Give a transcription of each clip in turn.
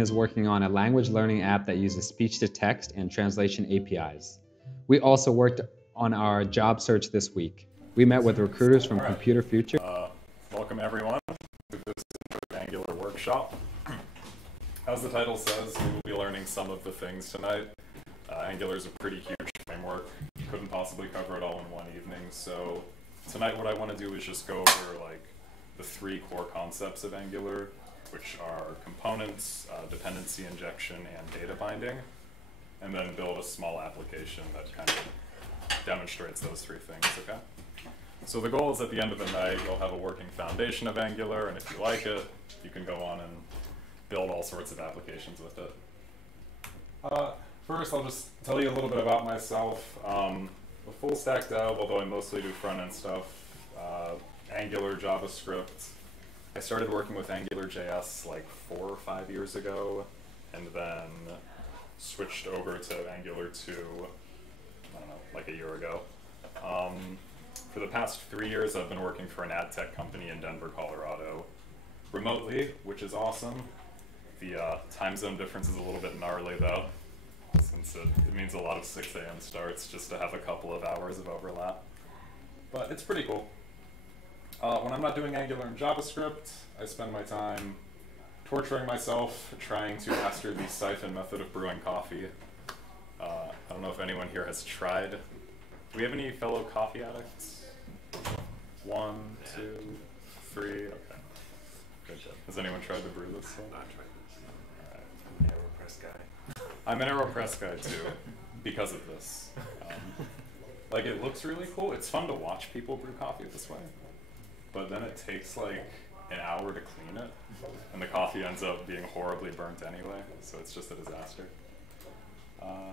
is working on a language learning app that uses speech-to-text and translation APIs. We also worked on our job search this week. We met with recruiters from Computer Future. Welcome everyone to this Angular workshop. As the title says, we will be learning some of the things tonight. Angular is a pretty huge framework. Couldn't possibly cover it all in one evening, so tonight what I want to do is just go over the three core concepts of Angular, which are components, dependency injection, and data binding, and then build a small application that kind of demonstrates those three things, okay? So the goal is at the end of the night, you'll have a working foundation of Angular, and if you like it, you can go on and build all sorts of applications with it. First, I'll just tell you a little bit about myself. A full stack dev, although I mostly do front-end stuff, Angular, JavaScript. I started working with AngularJS like 4 or 5 years ago, and then switched over to Angular 2, I don't know, like a year ago. For the past 3 years, I've been working for an ad tech company in Denver, Colorado, remotely, which is awesome. The time zone difference is a little bit gnarly though, since it means a lot of 6 a.m. starts just to have a couple of hours of overlap. But it's pretty cool. When I'm not doing Angular and JavaScript, I spend my time torturing myself trying to master the siphon method of brewing coffee. I don't know if anyone here has tried. Do we have any fellow coffee addicts? 1, 2, 3, okay. Good job. Has anyone tried to brew this one? Not tried All this. right. AeroPress guy. I'm an AeroPress guy too, because of this. It looks really cool. It's fun to watch people brew coffee this way. But then it takes like an hour to clean it, and the coffee ends up being horribly burnt anyway, so it's just a disaster.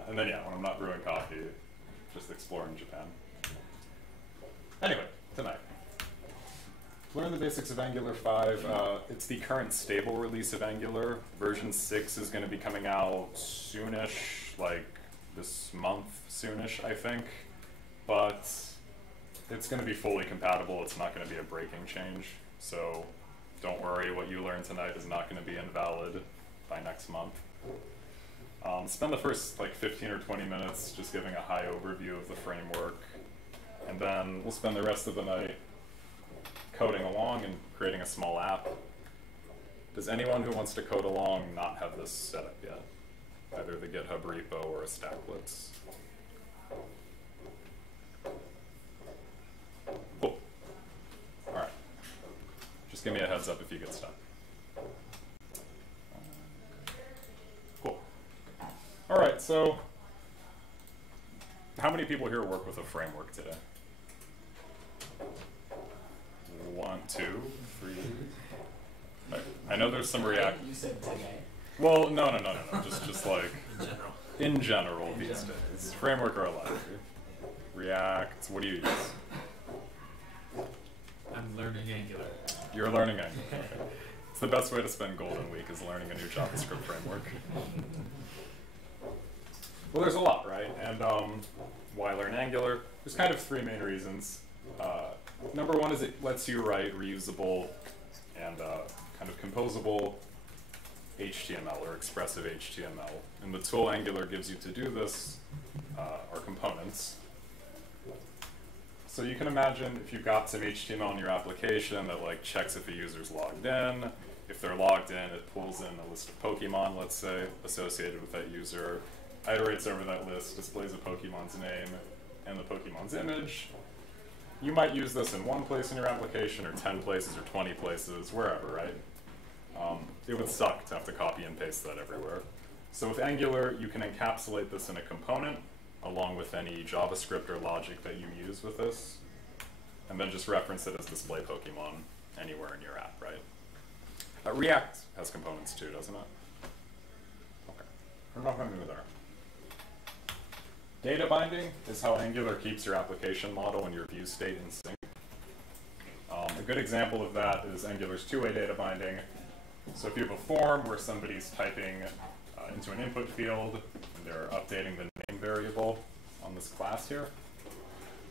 And then yeah, when I'm not brewing coffee, just exploring Japan. Anyway, tonight. Learn the basics of Angular 5. It's the current stable release of Angular. Version 6 is going to be coming out soonish, like this month soonish, I think. But it's going to be fully compatible. It's not going to be a breaking change. So don't worry, what you learn tonight is not going to be invalid by next month. Spend the first 15 or 20 minutes just giving a high overview of the framework. And then we'll spend the rest of the night coding along and creating a small app. Does anyone who wants to code along not have this set up yet? Either the GitHub repo or a Stackless. Cool. All right. Just give me a heads up if you get stuck. Cool. All right, so how many people here work with a framework today? 1, 2, 3. I know there's some React. You said today. Well, no. Just like in general these days. Framework or a library. React. What do you use? I'm learning Angular. You're learning Angular. Okay. It's the best way to spend Golden Week is learning a new JavaScript framework. Well, there's a lot, right? And why learn Angular? There's kind of 3 main reasons. Number 1 is it lets you write reusable and kind of composable HTML or expressive HTML. And the tool Angular gives you to do this are components. So you can imagine if you've got some HTML in your application that checks if a user's logged in. If they're logged in, it pulls in a list of Pokemon, let's say, associated with that user, iterates over that list, displays a Pokemon's name and the Pokemon's image. You might use this in 1 place in your application, or 10 places, or 20 places, wherever, right? It would suck to have to copy and paste that everywhere. So with Angular, you can encapsulate this in a component, along with any JavaScript or logic that you use with this, and then just reference it as display Pokemon anywhere in your app, right? React has components too, doesn't it? Okay, we're not going to move there. Data binding is how Angular keeps your application model and your view state in sync. A good example of that is Angular's two-way data binding. So if you have a form where somebody's typing into an input field, and they're updating the name variable on this class here,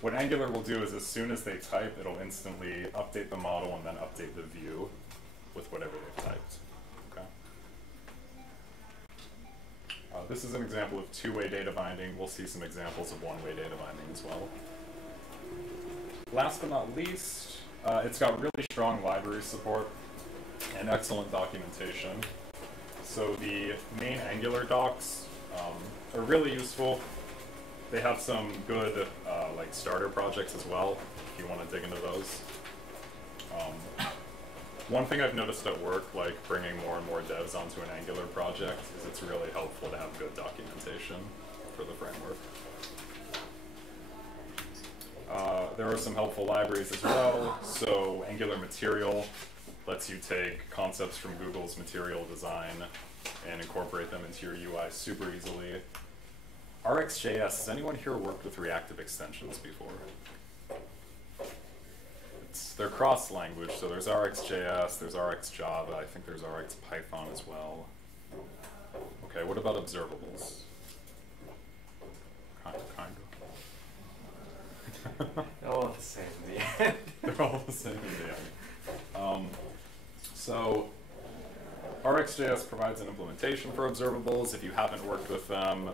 what Angular will do is as soon as they type, it'll instantly update the model and then update the view with whatever they've typed. Okay? This is an example of two-way data binding. We'll see some examples of one-way data binding as well. Last but not least, it's got really strong library support and excellent documentation. So the main Angular docs are really useful. They have some good like starter projects as well, if you want to dig into those. One thing I've noticed at work, like bringing more and more devs onto an Angular project, is it's really helpful to have good documentation for the framework. There are some helpful libraries as well. So Angular Material lets you take concepts from Google's material design and incorporate them into your UI super easily. RxJS, has anyone here worked with reactive extensions before? They're cross-language, so there's RxJS, there's RxJava, I think there's RxPython as well. Okay, what about observables? Kind of. They're all the same in the end. They're all the same in the end. So RxJS provides an implementation for observables. If you haven't worked with them,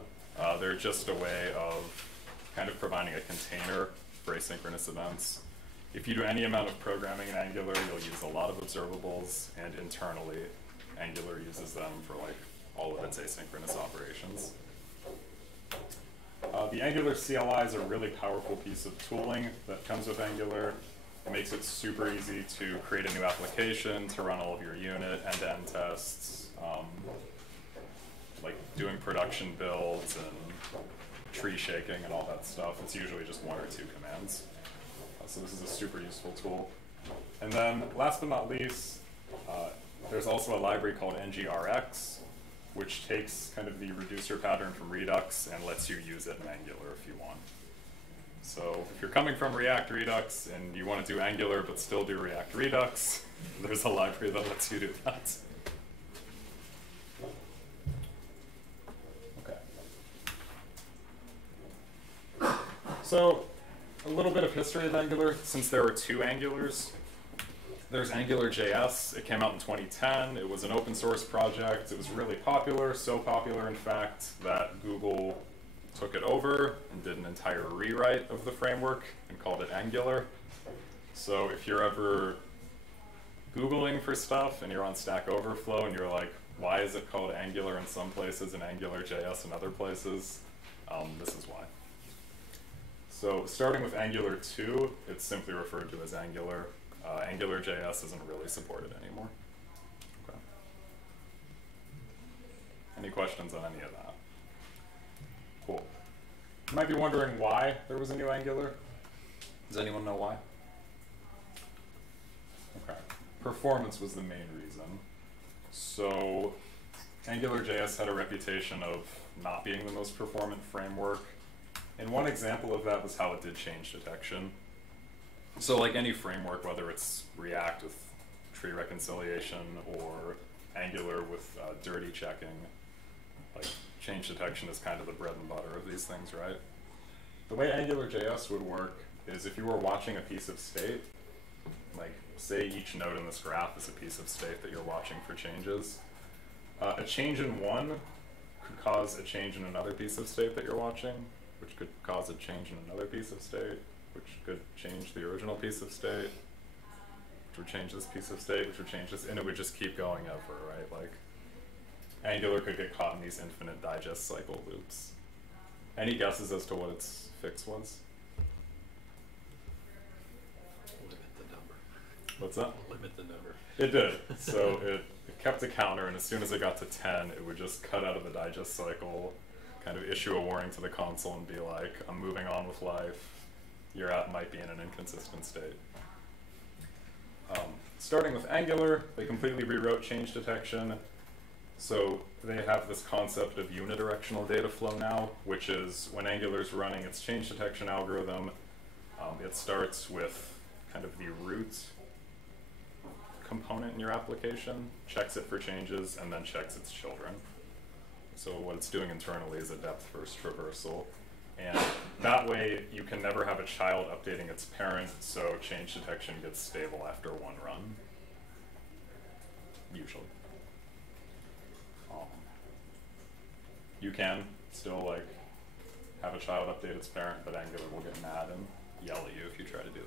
they're just a way of kind of providing a container for asynchronous events. If you do any amount of programming in Angular, you'll use a lot of observables, and internally, Angular uses them for like all of its asynchronous operations. The Angular CLI is a really powerful piece of tooling that comes with Angular. It makes it super easy to create a new application, to run all of your unit, end-to-end tests, like doing production builds and tree shaking and all that stuff. It's usually just one or two commands. So this is a super useful tool. And then last but not least, there's also a library called NGRX, which takes kind of the reducer pattern from Redux and lets you use it in Angular if you want. So if you're coming from React Redux and you want to do Angular but still do React Redux, there's a library that lets you do that. Okay. So a little bit of history of Angular, since there are two Angulars. There's AngularJS. It came out in 2010. It was an open source project. It was really popular, so popular in fact that Google took it over and did an entire rewrite of the framework and called it Angular. So if you're ever Googling for stuff and you're on Stack Overflow and you're like, why is it called Angular in some places and AngularJS in other places? This is why. So starting with Angular 2, it's simply referred to as Angular. AngularJS isn't really supported anymore. Okay. Any questions on any of that? Cool. You might be wondering why there was a new Angular. Does anyone know why? Okay. Performance was the main reason. So AngularJS had a reputation of not being the most performant framework. And one example of that was how it did change detection. So like any framework, whether it's React with tree reconciliation or Angular with dirty checking, like change detection is kind of the bread and butter of these things, right? The way AngularJS would work is if you were watching a piece of state, like say each node in this graph is a piece of state that you're watching for changes, a change in one could cause a change in another piece of state that you're watching, which could cause a change in another piece of state, which could change the original piece of state, which would change this piece of state, which would change this, and it would just keep going ever, right? Like, Angular could get caught in these infinite digest cycle loops. Any guesses as to what its fix was? Limit the number. What's that? Limit the number. It did. So it kept a counter, and as soon as it got to 10, it would just cut out of the digest cycle, kind of issue a warning to the console and be like, I'm moving on with life. Your app might be in an inconsistent state. Starting with Angular, they completely rewrote change detection. So they have this concept of unidirectional data flow now, which is when Angular's running its change detection algorithm, it starts with kind of the root component in your application, checks it for changes, and then checks its children. So what it's doing internally is a depth-first traversal. And that way, you can never have a child updating its parent, so change detection gets stable after one run. Usually. You can still like have a child update its parent, but Angular will get mad and yell at you if you try to do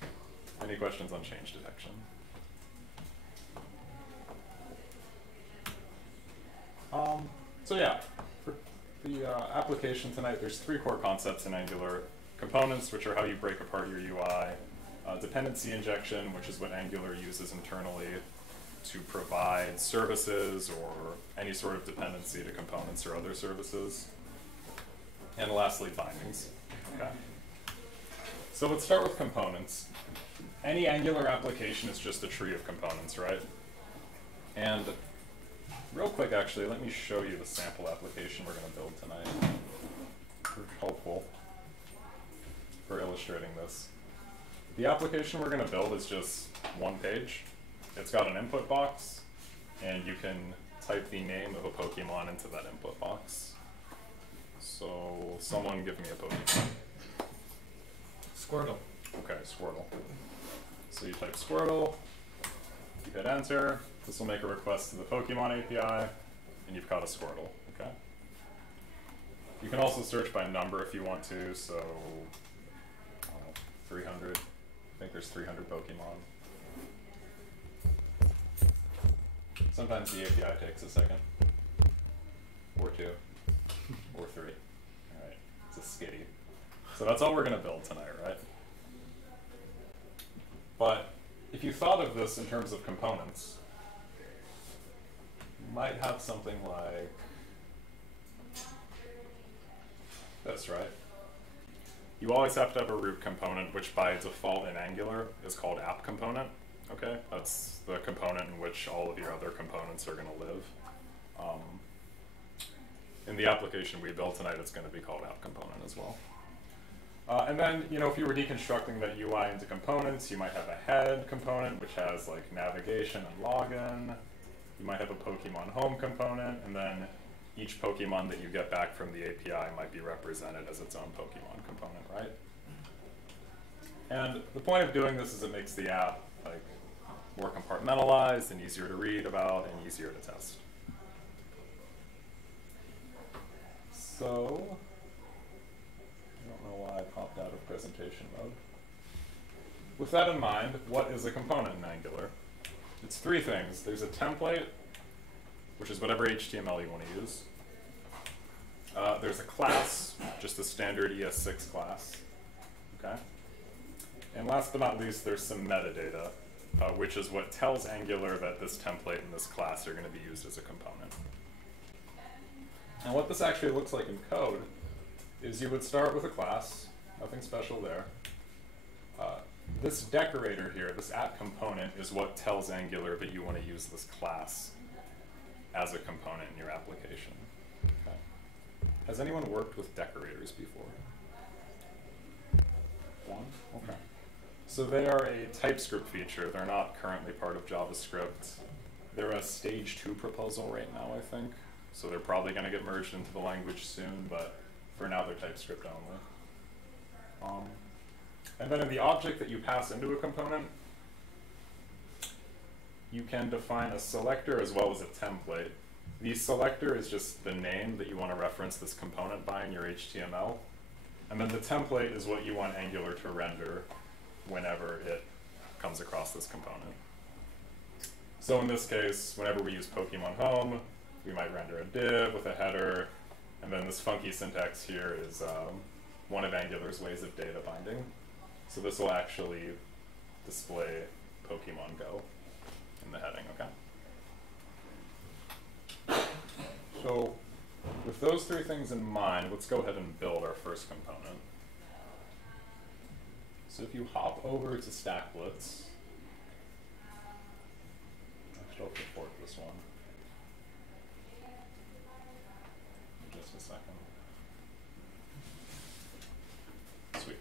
that. Any questions on change detection? So yeah, for the application tonight, there's 3 core concepts in Angular. Components, which are how you break apart your UI. Dependency injection, which is what Angular uses internally to provide services or any sort of dependency to components or other services. And lastly, bindings. Okay. So let's start with components. Any Angular application is just a tree of components, right? And real quick, actually, let me show you the sample application we're going to build tonight. Helpful for illustrating this. The application we're going to build is just one page. It's got an input box, and you can type the name of a Pokemon into that input box. So someone give me a Pokemon. Squirtle. Okay, Squirtle. So you type Squirtle, you hit enter, this will make a request to the Pokemon API, and you've got a Squirtle, okay? You can also search by number if you want to, so 300, I think there's 300 Pokemon. Sometimes the API takes a second, or 2, or 3. All right, it's a skitty. So that's all we're gonna build tonight, right? But if you thought of this in terms of components, you might have something like this, right? You always have to have a root component, which by default in Angular is called app component. Okay, that's the component in which all of your other components are going to live. In the application we built tonight, it's going to be called app component as well. And then, you know, if you were deconstructing that UI into components, you might have a head component, which has like navigation and login. You might have a Pokemon home component, and then each Pokemon that you get back from the API might be represented as its own Pokemon component, right? And the point of doing this is it makes the app like more compartmentalized and easier to read about and easier to test. So, I don't know why I popped out of presentation mode. With that in mind, what is a component in Angular? It's 3 things. There's a template, which is whatever HTML you want to use. There's a class, just a standard ES6 class. Okay. And last but not least, there's some metadata, which is what tells Angular that this template and this class are going to be used as a component. And what this actually looks like in code is you would start with a class, nothing special there. This decorator here, this app component, is what tells Angular that you want to use this class as a component in your application. Okay. Has anyone worked with decorators before? One? Okay. So they are a TypeScript feature. They're not currently part of JavaScript. They're a stage 2 proposal right now, I think. So they're probably going to get merged into the language soon, but for now they're TypeScript only. And then in the object that you pass into a component, you can define a selector as well as a template. The selector is just the name that you want to reference this component by in your HTML. And then the template is what you want Angular to render whenever it comes across this component. So in this case, whenever we use Pokemon Home, we might render a div with a header, and then this funky syntax here is one of Angular's ways of data binding. So this will actually display Pokemon Go in the heading, okay? So with those 3 things in mind, let's go ahead and build our first component. So if you hop over to Stackless, actually I'll report this one. In just a second. Sweet.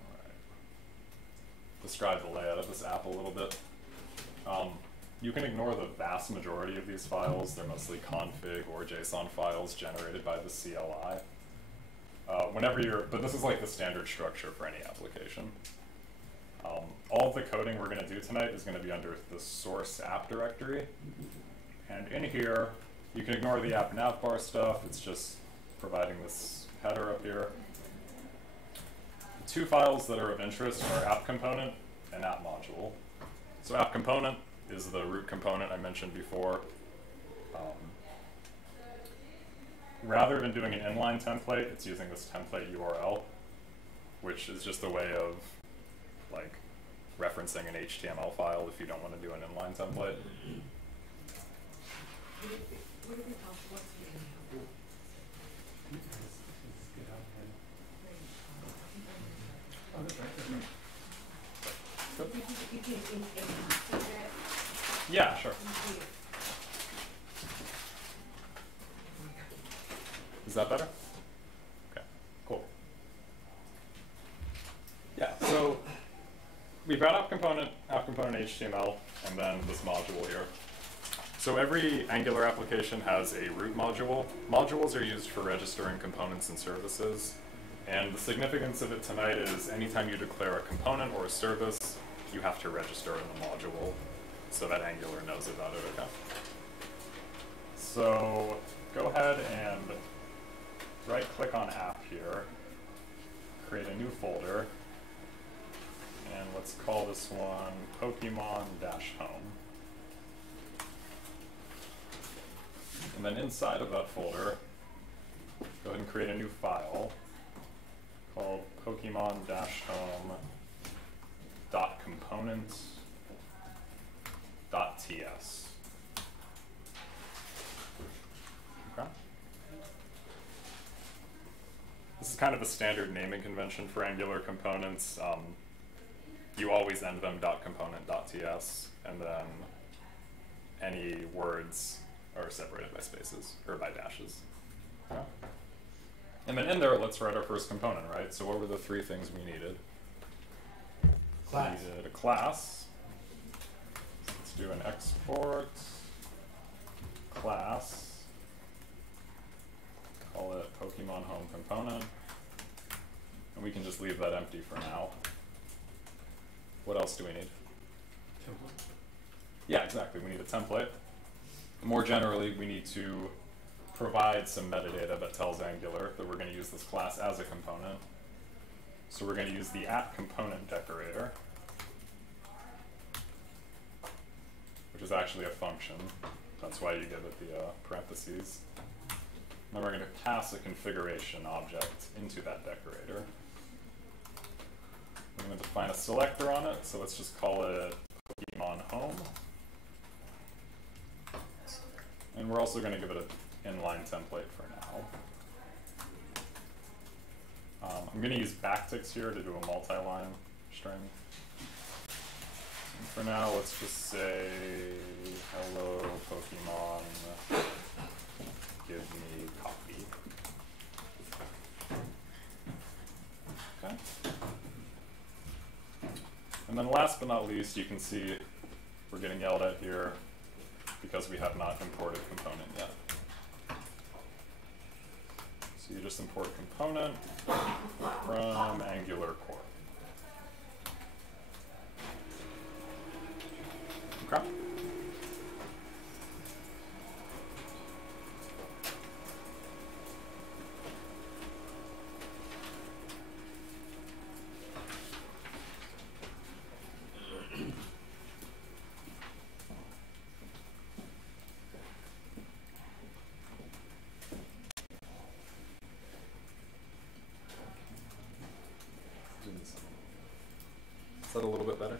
All right. Describe the layout of this app a little bit. You can ignore the vast majority of these files. They're mostly config or JSON files generated by the CLI. But this is like the standard structure for any application. All of the coding we're going to do tonight is going to be under the source app directory. And in here, you can ignore the app navbar stuff. It's just providing this header up here. The two files that are of interest are app component and app module. So app component is the root component I mentioned before. Rather than doing an inline template, it's using this template URL, which is just a way of like referencing an HTML file if you don't want to do an inline template. Yeah, sure. Is that better? Okay, cool. Yeah, so we've got app component HTML, and then this module here. So every Angular application has a root module. Modules are used for registering components and services. And the significance of it tonight is anytime you declare a component or a service, you have to register in the module so that Angular knows about it, okay? So go ahead and right-click on app here, create a new folder, and let's call this one Pokemon-Home. And then inside of that folder, go ahead and create a new file called Pokemon-Home.components.ts. Okay. This is kind of a standard naming convention for Angular components. You always end them .component.ts, and then any words are separated by spaces, or by dashes. Okay. And then in there, let's write our first component, right? So what were the three things we needed? Class. We needed a class. So let's do an export class. Call it Pokemon Home Component. And we can just leave that empty for now. What else do we need? Template. Yeah, exactly. We need a template. More generally, we need to provide some metadata that tells Angular that we're going to use this class as a component. So we're going to use the app component decorator, which is actually a function. That's why you give it the parentheses. Then we're going to pass a configuration object into that decorator. We're going to define a selector on it, so let's just call it Pokemon Home. And we're also going to give it an inline template for now. I'm going to use backticks here to do a multi-line string. And for now, let's just say, hello, Pokemon, give me copy. Okay. And then last but not least, you can see we're getting yelled at here because we have not imported component yet. So you just import component from Angular core. Okay. Is that a little bit better?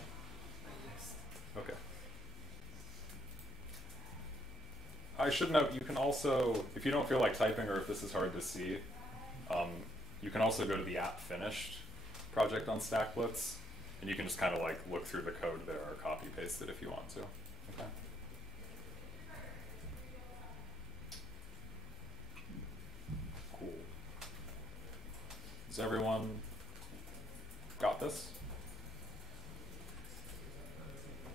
Okay. I should note, you can also, if you don't feel like typing or if this is hard to see, you can also go to the app finished project on Stackless, and you can just kind of like look through the code there or copy paste it if you want to. Okay. Cool. Has everyone got this?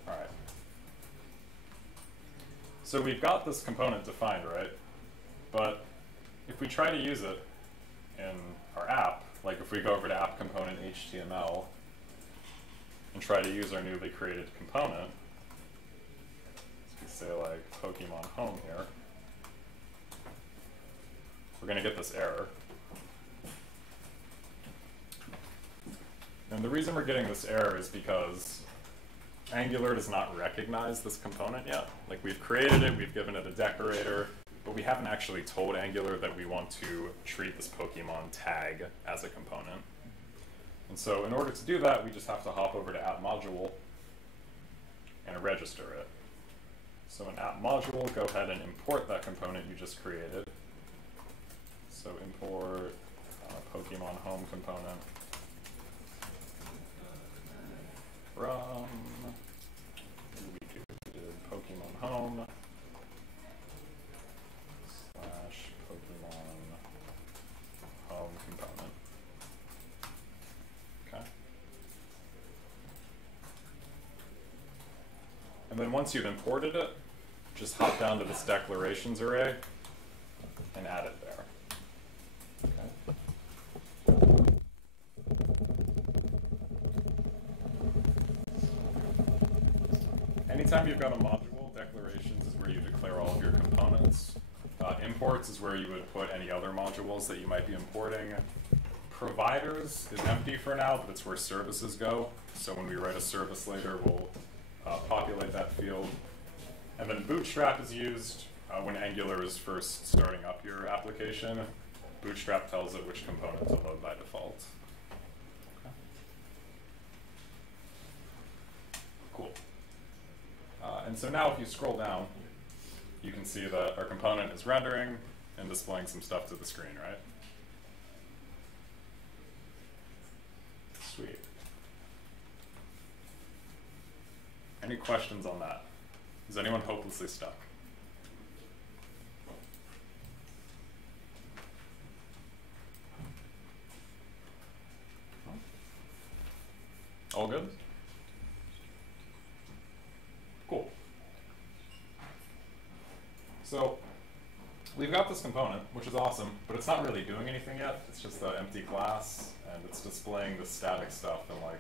All right. So we've got this component defined, right? But if we try to use it in our app, like if we go over to app component HTML, and try to use our newly created component, so we say like Pokemon Home here, we're going to get this error. And the reason we're getting this error is because Angular does not recognize this component yet. Like, we've created it, we've given it a decorator, but we haven't actually told Angular that we want to treat this Pokemon tag as a component. And so in order to do that, we just have to hop over to app module and register it. So in app module, go ahead and import that component you just created. So import Pokemon Home component from Pokemon Home / Pokemon Home component. Okay. And then once you've imported it, just hop down to this declarations array and add it there. Okay. Anytime you've got a module, declarations is where you declare all of your components. Imports is where you would put any other modules that you might be importing. Providers is empty for now, but it's where services go. So when we write a service later, we'll populate that field. And then Bootstrap is used when Angular is first starting up your application. Bootstrap tells it which component to load by default. Okay. Cool. And so now if you scroll down, you can see that our component is rendering and displaying some stuff to the screen, right? Sweet. Any questions on that? Is anyone hopelessly stuck? All good? Cool. So we've got this component, which is awesome, but it's not really doing anything yet. It's just an empty class, and it's displaying the static stuff. And like,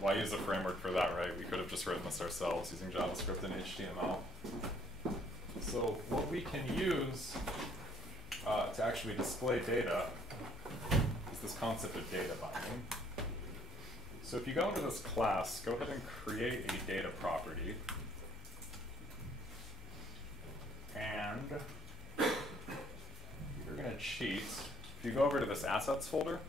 why use a framework for that, right? We could have just written this ourselves using JavaScript and HTML. So what we can use to actually display data is this concept of data binding. So if you go into this class, go ahead and create a data property. And you're going to cheat. If you go over to this assets folder,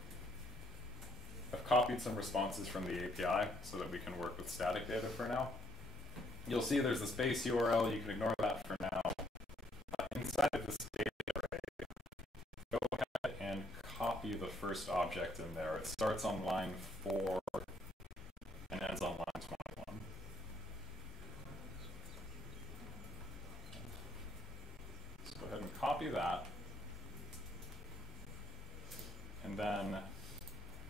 I've copied some responses from the API so that we can work with static data for now. You'll see there's this base URL. You can ignore that for now. Inside of this data array, go ahead and copy the first object in there. It starts on line 4 and ends on line 21. So go ahead and copy that. And then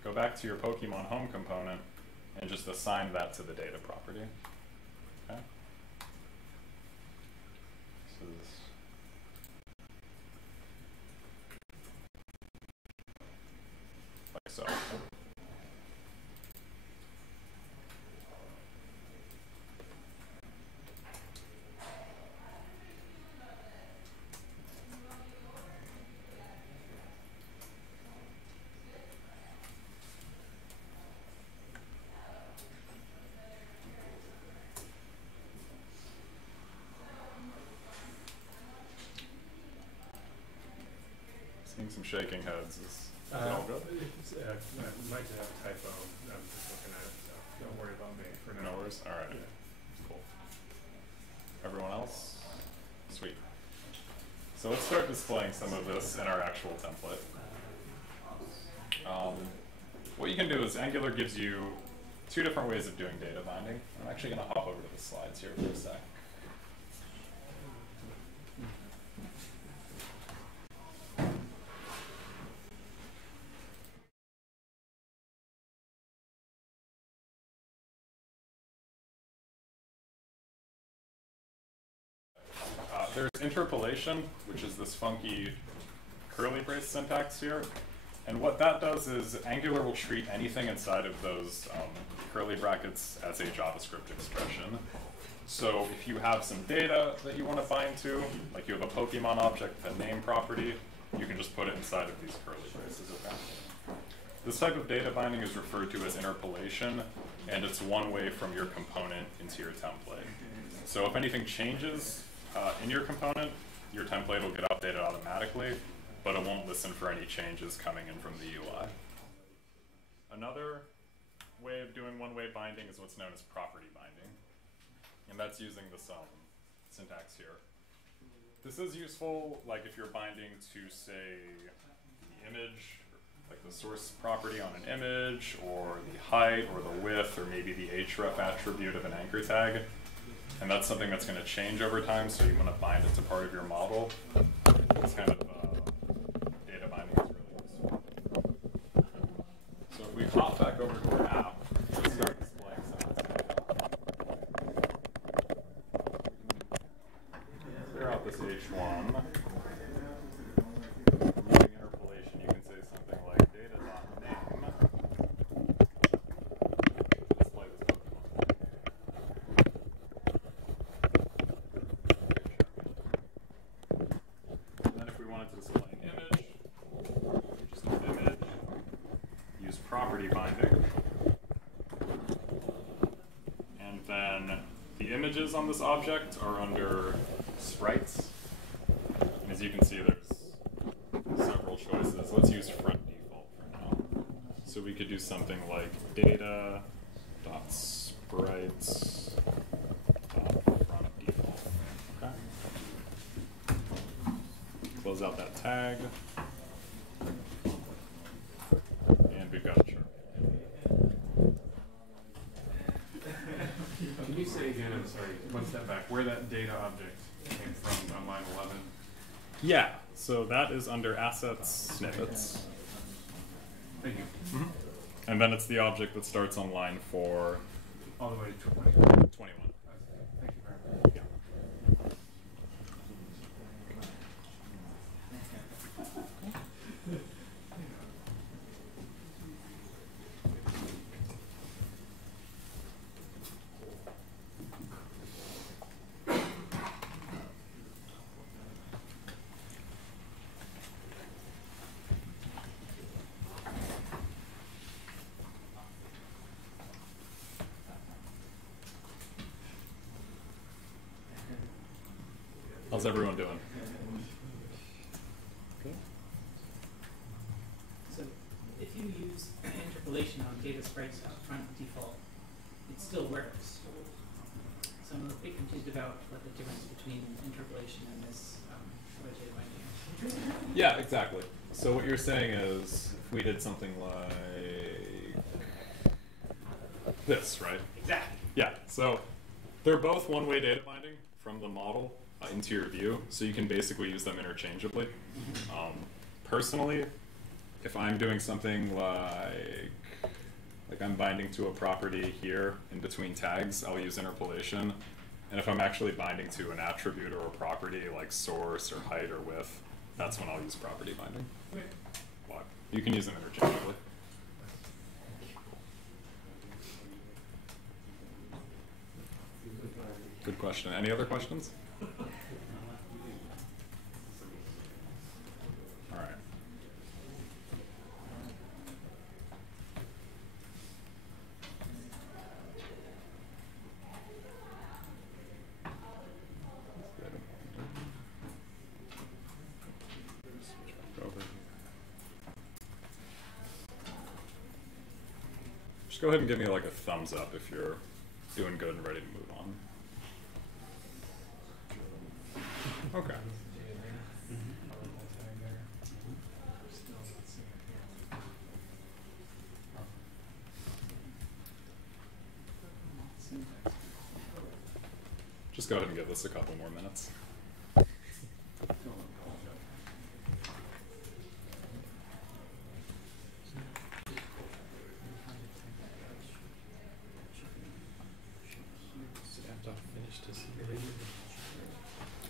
go back to your Pokemon Home component and just assign that to the data property. Okay? This is like so. Seeing some shaking heads. Is it all good? I might have a typo. I'm just looking at it, so don't worry about me for now. No worries? All right. Yeah. Cool. Everyone else? Sweet. So let's start displaying some of this in our actual template. What you can do is Angular gives you 2 different ways of doing data binding. I'm actually going to hop over to the slides here for a sec. There's interpolation, which is this funky curly brace syntax here. And what that does is Angular will treat anything inside of those curly brackets as a JavaScript expression. So if you have some data that you want to bind to, like you have a Pokemon object with a name property, you can just put it inside of these curly braces, okay? This type of data binding is referred to as interpolation, and it's one way from your component into your template. So if anything changes in your component, your template will get updated automatically, but it won't listen for any changes coming in from the UI. Another way of doing one-way binding is what's known as property binding, and that's using this syntax here. This is useful, like if you're binding to, say, the image, like the source property on an image, or the height, or the width, or maybe the href attribute of an anchor tag. And that's something that's going to change over time, so you want to bind it to part of your model. It's kind of data binding is really useful. So if we hop back over to our app, we'll start displaying some of this data. Clear out this H1. Using interpolation, you can say something like data.name. Display this Pokemon. And then if we wanted to display an image, just an image, use property binding. And then the images on this object are under sprites. And as you can see, there's several choices. Let's use front default for now. So we could do something like data dot sprites dot front default. Okay. Close out that tag. And we've got a chart. Can you say again, I'm sorry, one step back, where that data object came from on line 11? Yeah, so that is under assets snippets. Thank you. Mm-hmm. And then it's the object that starts on line 4. All the way to 20. 21. Thank you very much. Yeah. How's everyone doing? So if you use interpolation on data sprites out front default, it still works. So I'm a bit confused about what the difference between interpolation and this data binding. Yeah, exactly. So what you're saying is, if we did something like this, right? Exactly. Yeah, so they're both one-way data binding from the model into your view, so you can basically use them interchangeably. Personally, if I'm doing something like I'm binding to a property here in between tags, I'll use interpolation. And if I'm actually binding to an attribute or a property like source or height or width, that's when I'll use property binding. But you can use them interchangeably. Good question. Any other questions? All right. Just go ahead and give me like a thumbs up if you're doing good and ready to move on. Okay. Just go ahead and give this a couple more minutes.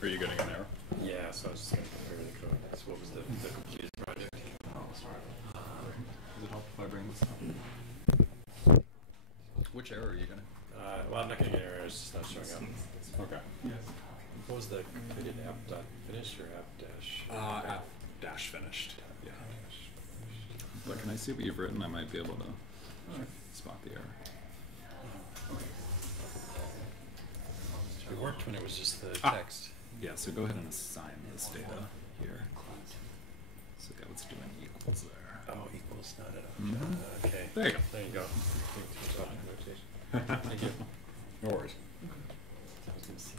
Are you getting an error? Yeah, so I was just going to compare the code. So what was the completed project? Oh, sorry. if I bring this up. Which error are you gonna? Well, I'm not going to get errors, it's just not showing up. Okay. What was the, we did app.finish or app dash? App dash finished. Yeah. But can I see what you've written? I might be able to spot the error. It worked when it was just the text. Yeah, so go ahead and assign this data here. So yeah, let's do an equals there. Oh, equals, not an okay. There you go. There you go. Thank you. No worries. I was going to see.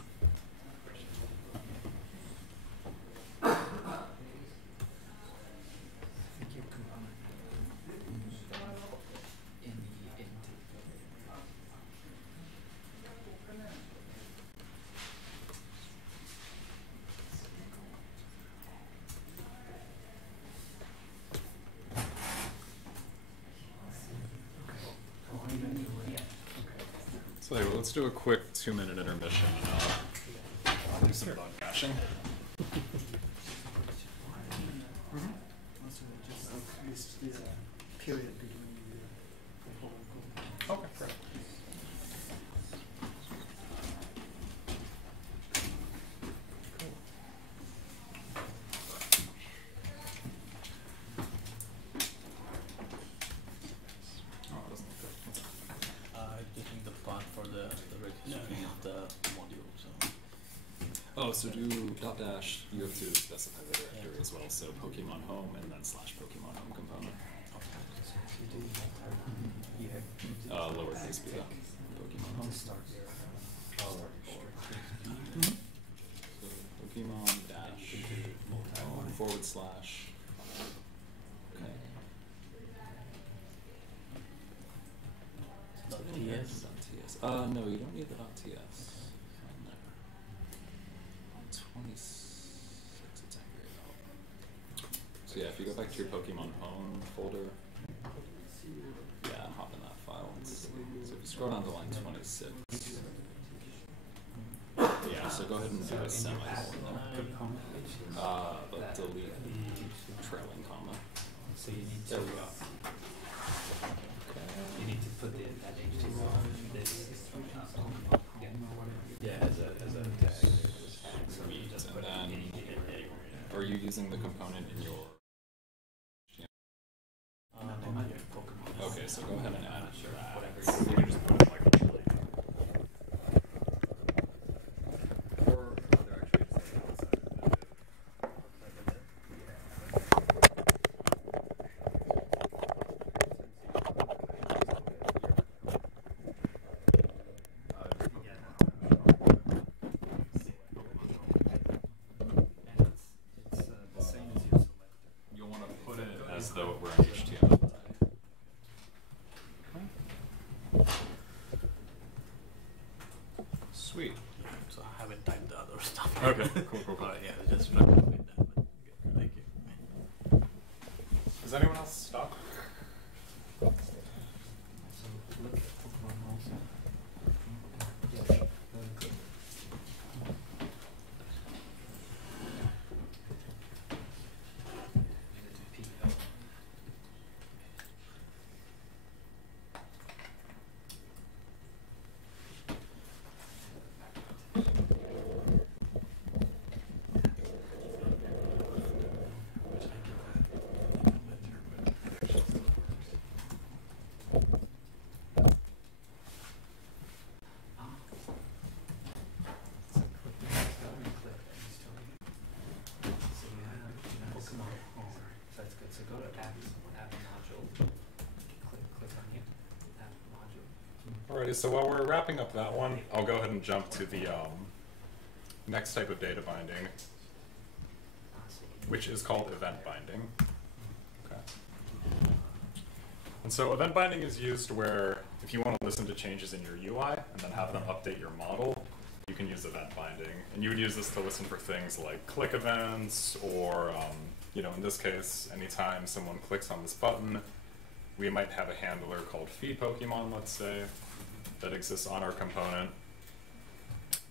So let's do a quick 2-minute intermission and do some bug caching. Okay, great. Getting the font for the registry of the module. So. Oh, so do dot dash, you have to specify the directory as well, so Pokemon home and then slash Pokemon home component. Lowercase b, Pokemon home. Pokemon dash home / okay. .ts? No, you don't need the .ts. 26, it's angry about. So yeah, if you go back to your Pokemon home folder, yeah, hop in that file and see. So if you scroll down to line 26, yeah, so go ahead and do a semicolon there. But delete trailing comma. So you need to. There we go. You need to put that HTML this. Yeah, as a tag. Sweet. And then, are you using the component in your? Okay, so go ahead and add it to that. You can just put it like a link. Or they're actually you'll want to put it as though it were an HTML tag. Sweet. So I haven't typed the other stuff. Okay, cool. Yeah, just trying to fit that, but good, thank you. Is anyone else stuck? Alrighty, so while we're wrapping up that one, I'll go ahead and jump to the next type of data binding, which is called event binding. Okay. And so event binding is used where if you want to listen to changes in your UI and then have them update your model, you can use event binding. And you would use this to listen for things like click events or, you know, in this case, anytime someone clicks on this button, we might have a handler called feed Pokemon, let's say, that exists on our component.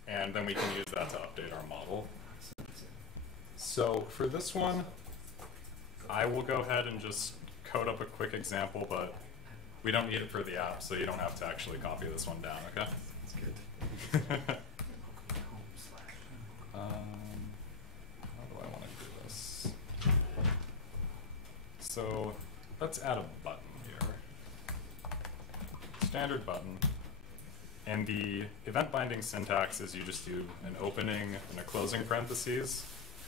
And then we can use that to update our model. So for this one, I will go ahead and just code up a quick example, but we don't need it for the app, so you don't have to actually copy this one down, okay? That's good. How do I want to do this? So let's add a button here. Standard button. And the event binding syntax is you just do an opening and a closing parentheses,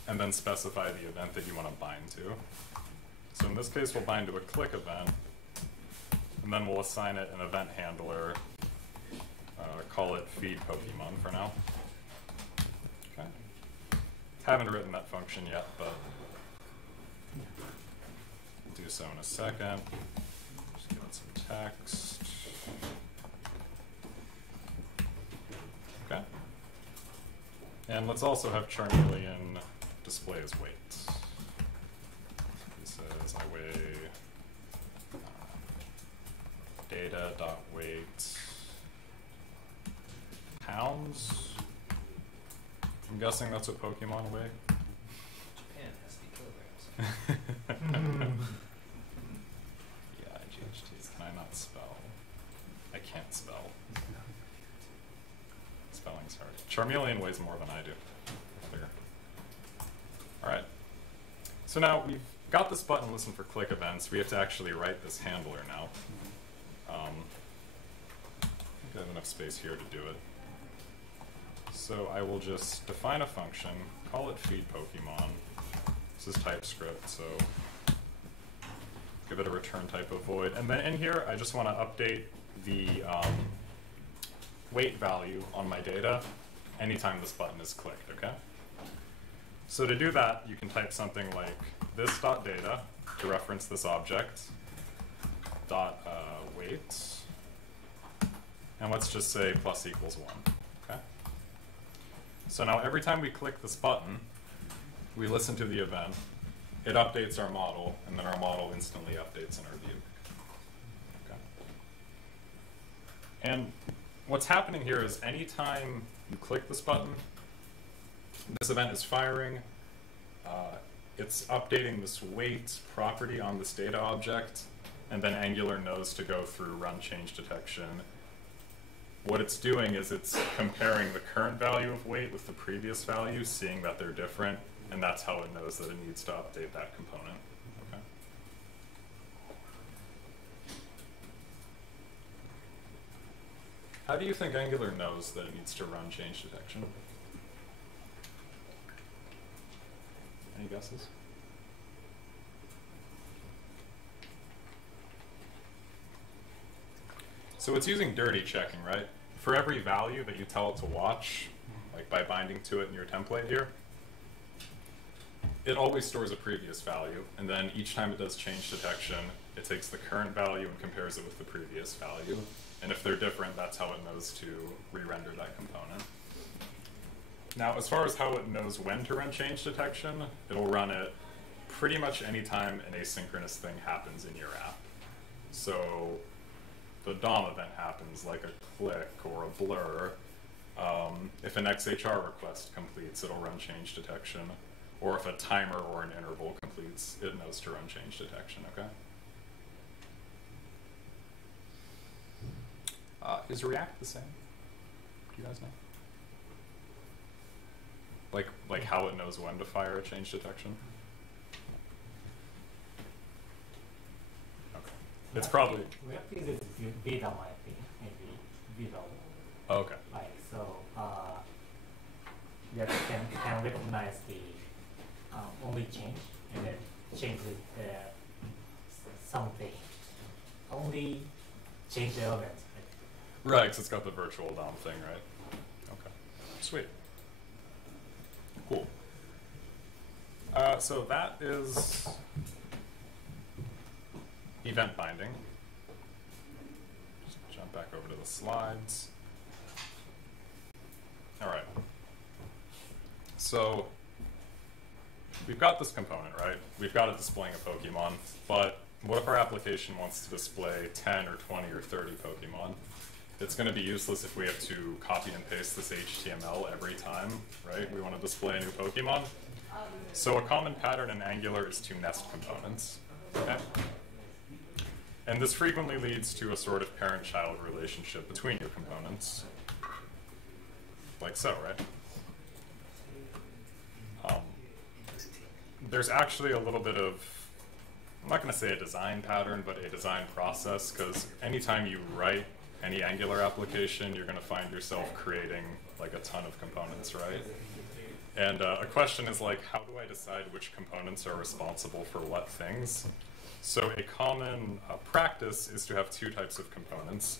and then specify the event that you want to bind to. So in this case, we'll bind to a click event, and then we'll assign it an event handler, call it feed Pokemon for now. Okay. Haven't written that function yet, but we'll do so in a second. Just give it some text. Okay. And let's also have Charmeleon display as weight. He says I weigh data.weight pounds. I'm guessing that's what Pokemon weigh. Japan has to be kilograms. Yeah, IGHT. Can I not spell? I can't spell. Spelling's hard. Charmeleon weighs more than I do. Figure. Alright. So now we've got this button listen for click events. We have to actually write this handler now. I think I have enough space here to do it. So I will just define a function, call it feed Pokemon. This is TypeScript, so give it a return type of void. And then in here, I just want to update the weight value on my data anytime this button is clicked, okay? So to do that, you can type something like this.data to reference this object, dot weight, and let's just say plus equals 1, okay? So now every time we click this button, we listen to the event, it updates our model, and then our model instantly updates in our view. Okay. And what's happening here is anytime you click this button, this event is firing, it's updating this weight property on this data object, and then Angular knows to go through run change detection. What it's doing is it's comparing the current value of weight with the previous value, seeing that they're different, and that's how it knows that it needs to update that component. Okay. How do you think Angular knows that it needs to run change detection? Any guesses? So it's using dirty checking, right? For every value that you tell it to watch, like by binding to it in your template here, it always stores a previous value, and then each time it does change detection, it takes the current value and compares it with the previous value. And if they're different, that's how it knows to re-render that component. Now, as far as how it knows when to run change detection, it'll run it pretty much anytime an asynchronous thing happens in your app. So the DOM event happens, like a click or a blur. If an XHR request completes, it'll run change detection. Or if a timer or an interval completes, it knows to run change detection, okay? Is React the same? Do you guys know? Like how it knows when to fire a change detection? Okay. It's probably... React uses data mapping, maybe below. Okay. Like, so, React can recognize the only change, and then change something. Only change the element. Right, because it's got the virtual DOM thing, right? Okay. Sweet. Cool. So that is event binding. Just jump back over to the slides. All right. So we've got this component, right? We've got it displaying a Pokemon, but what if our application wants to display 10 or 20 or 30 Pokemon? It's going to be useless if we have to copy and paste this HTML every time, right? We want to display a new Pokemon. So a common pattern in Angular is to nest components, okay? And this frequently leads to a sort of parent-child relationship between your components. Like so, right? There's actually a little bit of, I'm not going to say a design pattern, but a design process, because anytime you write any Angular application, you're going to find yourself creating like a ton of components, right? And a question is like, how do I decide which components are responsible for what things? So a common practice is to have two types of components.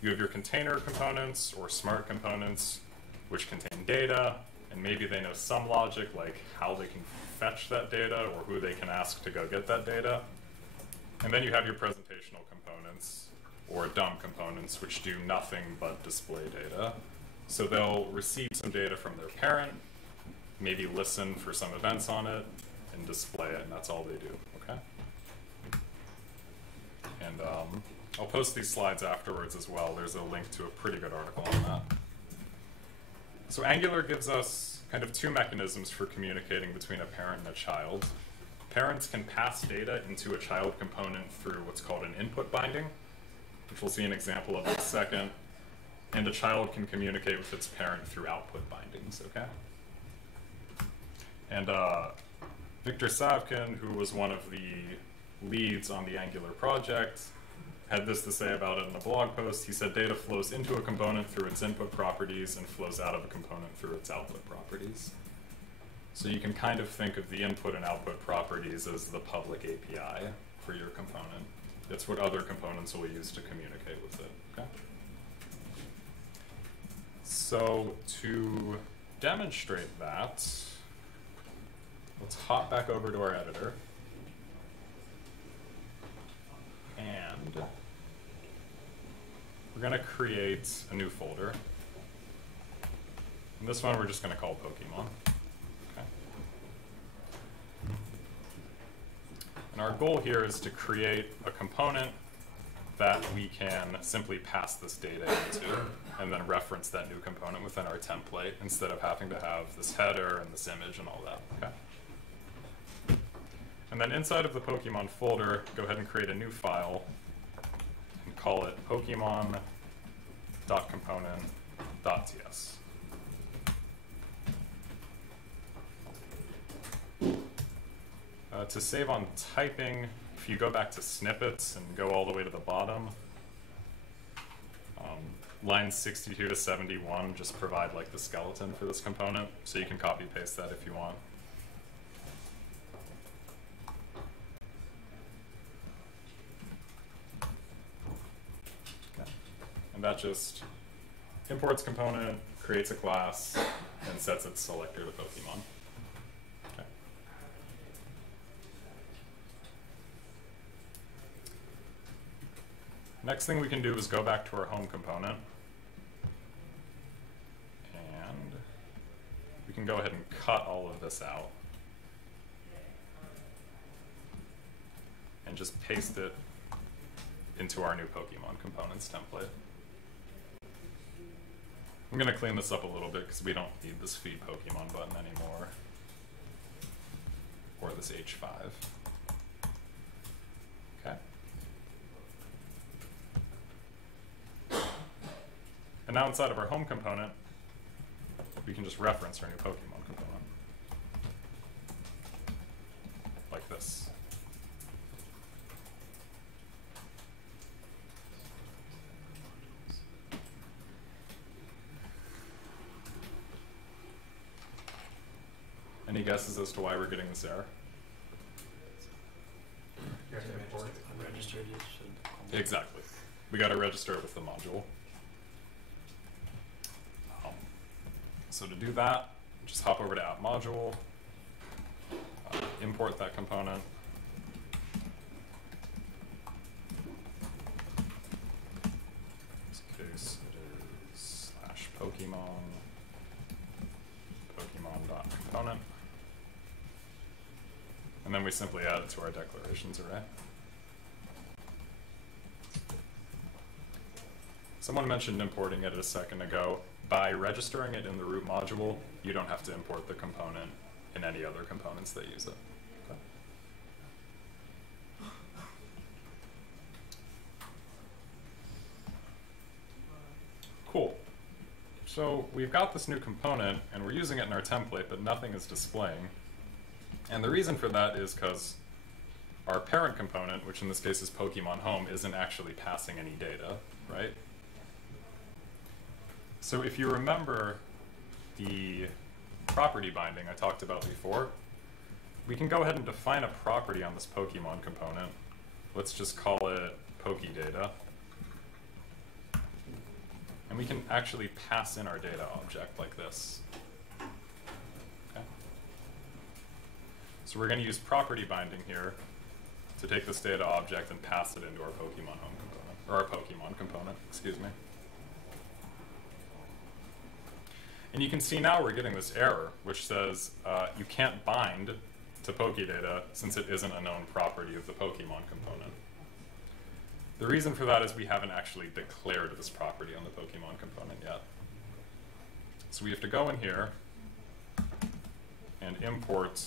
You have your container components or smart components, which contain data, and maybe they know some logic, like how they can fetch that data or who they can ask to go get that data. And then you have your presentational components, or dumb components, which do nothing but display data. So they'll receive some data from their parent, maybe listen for some events on it, and display it, and that's all they do, okay? And I'll post these slides afterwards as well. There's a link to a pretty good article on that. So Angular gives us kind of two mechanisms for communicating between a parent and a child. Parents can pass data into a child component through what's called an input binding, which we'll see an example of in a second. And a child can communicate with its parent through output bindings, okay? And Victor Savkin, who was one of the leads on the Angular project, had this to say about it in a blog post. He said data flows into a component through its input properties and flows out of a component through its output properties. So you can kind of think of the input and output properties as the public API for your component. It's what other components will use to communicate with it, okay? So to demonstrate that, let's hop back over to our editor. And we're going to create a new folder. And this one we're just going to call Pokemon. Okay. And our goal here is to create a component that we can simply pass this data into and then reference that new component within our template instead of having to have this header and this image and all that. Okay. And then inside of the Pokemon folder, go ahead and create a new file and call it pokemon.component.ts. To save on typing, if you go back to snippets and go all the way to the bottom, lines 62 to 71 just provide like the skeleton for this component, so you can copy paste that if you want. Okay. And that just imports component, creates a class, and sets its selector to Pokemon. Okay. Next thing we can do is go back to our home component, and we can go ahead and cut all of this out and just paste it into our new Pokemon components template. I'm going to clean this up a little bit because we don't need this feed Pokemon button anymore, or this H5. Okay. And now inside of our home component, we can just reference our new Pokemon component. Like this. Any guesses as to why we're getting this error? You have to import it. Unregistered use should. Exactly. We got to register it with the module. So to do that, just hop over to app module, import that component. In this case, it is /Pokemon, Pokemon.component. And then we simply add it to our declarations array. Someone mentioned importing it a second ago. By registering it in the root module, you don't have to import the component in any other components that use it. Okay. So we've got this new component, and we're using it in our template, but nothing is displaying. And the reason for that is because our parent component, which in this case is Pokemon Home, isn't actually passing any data, right? So if you remember the property binding I talked about before, we can go ahead and define a property on this Pokemon component. Let's just call it PokeData. And we can actually pass in our data object like this. Okay. So we're going to use property binding here to take this data object and pass it into our Pokemon Home component, or our Pokemon component, excuse me. And you can see now we're getting this error, which says you can't bind to PokeData since it isn't a known property of the Pokemon component. The reason for that is we haven't actually declared this property on the Pokemon component yet. So we have to go in here and import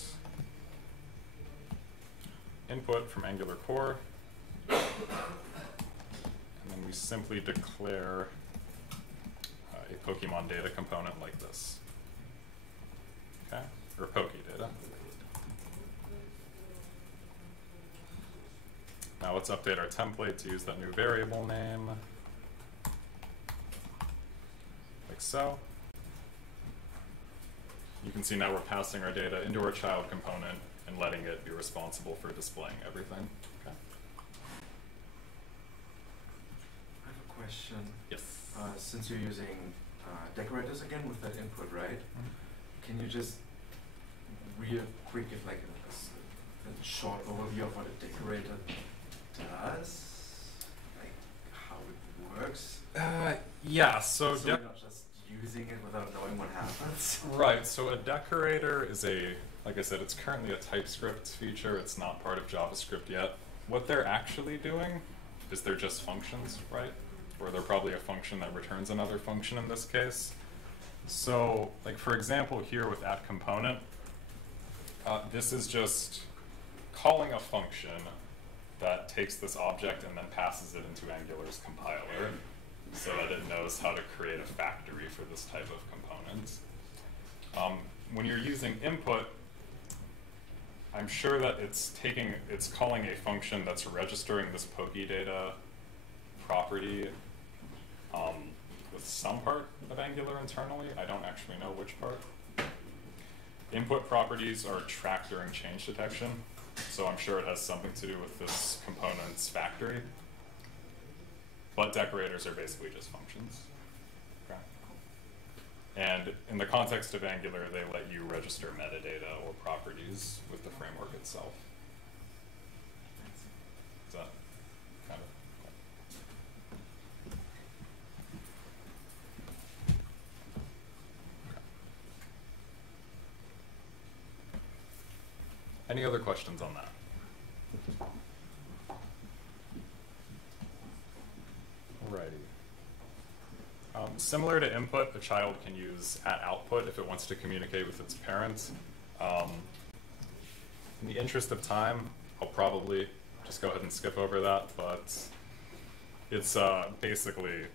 input from Angular core, and then we simply declare a Pokemon data component like this. Okay, or PokeData. Now let's update our template to use that new variable name, like so. You can see now we're passing our data into our child component and letting it be responsible for displaying everything. Okay. I have a question. Yes. Since you're using decorators again with that input, right? Can you just real quick give like a short overview of what a decorator does? Like how it works? Yeah, so we're not just using it without knowing what happens. right, so a decorator is like I said, it's currently a TypeScript feature. It's not part of JavaScript yet. What they're actually doing is they're just functions, right? Or they're probably a function that returns another function in this case. So, like for example, here with @component, this is just calling a function that takes this object and then passes it into Angular's compiler so that it knows how to create a factory for this type of component. When you're using input, I'm sure that it's calling a function that's registering this PokeData property with some part of Angular internally. I don't actually know which part. Input properties are tracked during change detection, so I'm sure it has something to do with this component's factory. But decorators are basically just functions. Okay. And in the context of Angular, they let you register metadata or properties with the framework itself. Is that kind of Any other questions on that? Alrighty. Similar to input, a child can use @output if it wants to communicate with its parents. In the interest of time, I'll probably just go ahead and skip over that, but it's basically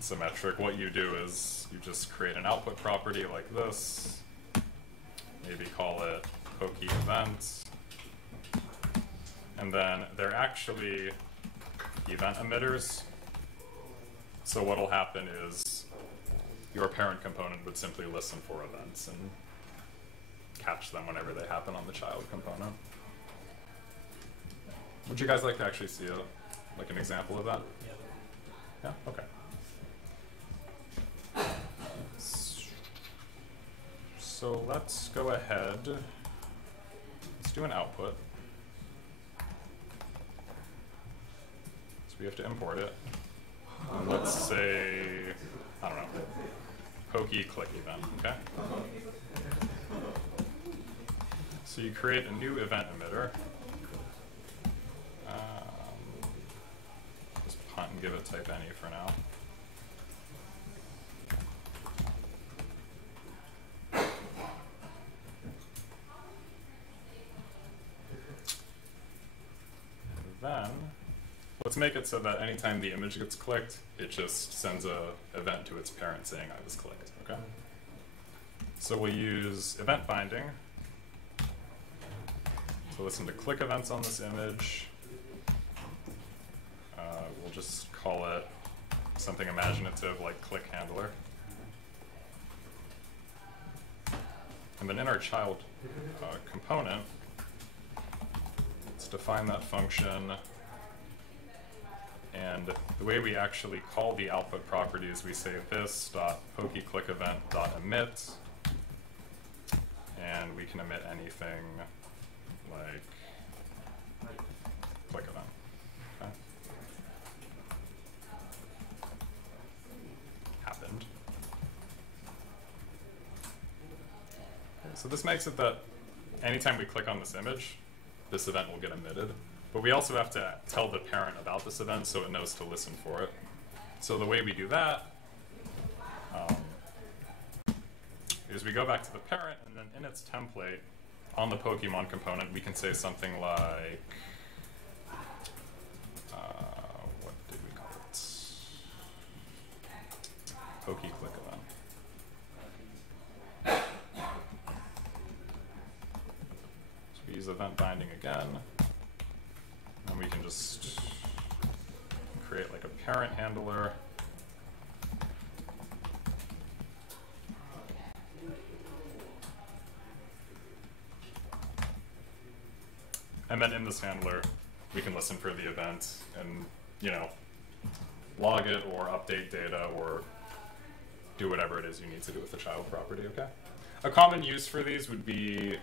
symmetric. What you do is you just create an output property like this, maybe call it PokeEvent, and then they're actually event emitters. So what'll happen is your parent component would simply listen for events and catch them whenever they happen on the child component. Would you guys like to actually see like an example of that? Yeah? Okay. So let's go ahead. Let's do an output. So we have to import it. Let's say, I don't know, PokeClick event, okay? So you create a new event emitter. Just punt and give it type any for now. And then, let's make it so that anytime the image gets clicked, it just sends a event to its parent saying I was clicked, okay? So we'll use event binding to listen to click events on this image. We'll just call it something imaginative like click handler. And then in our child component, let's define that function. And the way we actually call the output property is we say this.pokeClickEvent.emit, and we can emit anything like click event. Okay. Happened. So this makes it that anytime we click on this image, this event will get emitted. But we also have to tell the parent about this event so it knows to listen for it. So the way we do that is we go back to the parent, and then in its template, on the Pokemon component, we can say something like, what did we call it? PokeClickEvent. So we use event binding again. And we can just create like a parent handler. And then in this handler, we can listen for the event and, you know, log it or update data or do whatever it is you need to do with the child property, okay? A common use for these would be,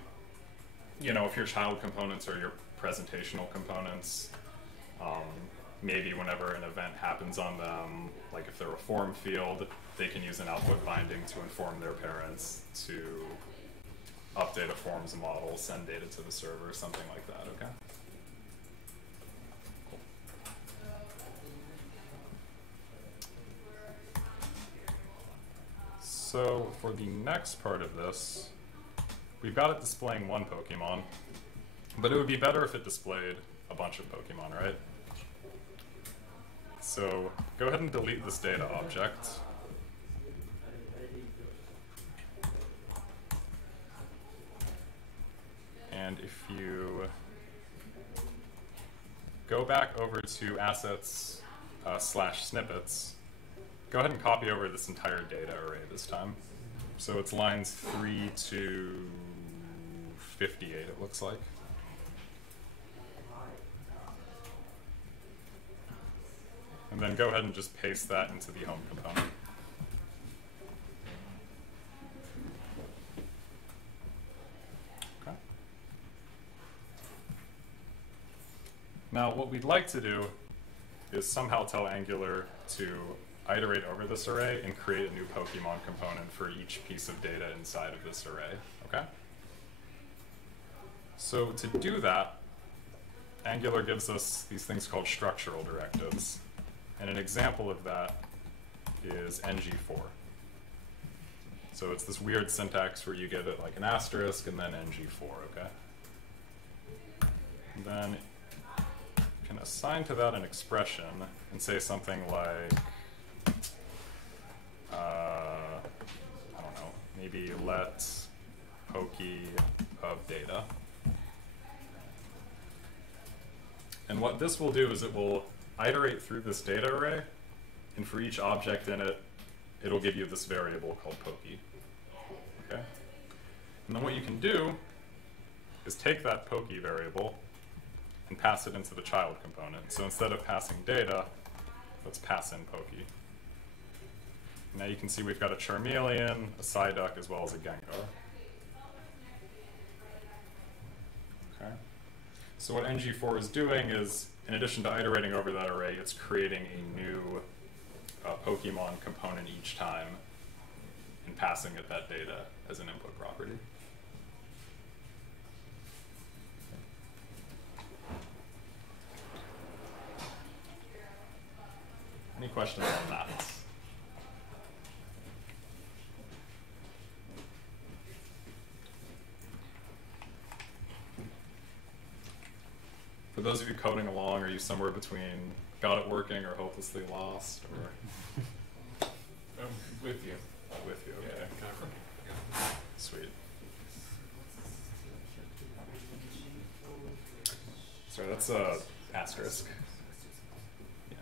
you know, if your child components are your presentational components, maybe whenever an event happens on them, like if they're a form field, they can use an output binding to inform their parents to update a forms model, send data to the server, something like that, okay? Cool. So for the next part of this, we've got it displaying one Pokemon, but it would be better if it displayed a bunch of Pokemon, right? So go ahead and delete this data object. And if you go back over to assets / snippets, go ahead and copy over this entire data array this time. So it's lines 3 to 58, it looks like. And then go ahead and just paste that into the home component. Okay. Now, what we'd like to do is somehow tell Angular to iterate over this array and create a new Pokemon component for each piece of data inside of this array, okay? So to do that, Angular gives us these things called structural directives. And an example of that is ng4. So it's this weird syntax where you give it like an asterisk and then ng4, okay? And then you can assign to that an expression and say something like, I don't know, maybe let poke of data. And what this will do is it will iterate through this data array, and for each object in it, it'll give you this variable called poke. Okay? And then what you can do is take that poke variable and pass it into the child component. So instead of passing data, let's pass in poke. Now you can see we've got a Charmeleon, a Psyduck, as well as a Gengar. Okay? So what ng4 is doing is, in addition to iterating over that array, it's creating a new Pokemon component each time and passing it that data as an input property. Any questions on that? For those of you coding along, are you somewhere between got it working or hopelessly lost or With you. with you? Okay. Yeah, Sweet. Sorry, that's a asterisk. Yeah.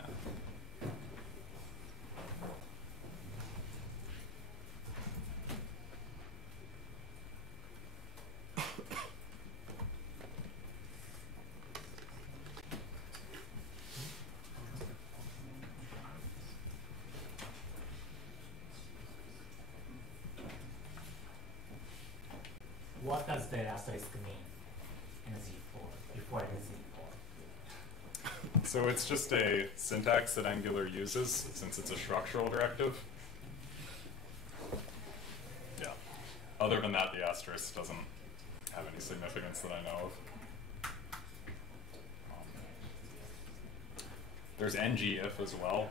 What does the asterisk mean in a Z4, before the Z4? So it's just a syntax that Angular uses since it's a structural directive. Yeah. Other than that, the asterisk doesn't have any significance that I know of. There's ngIf as well,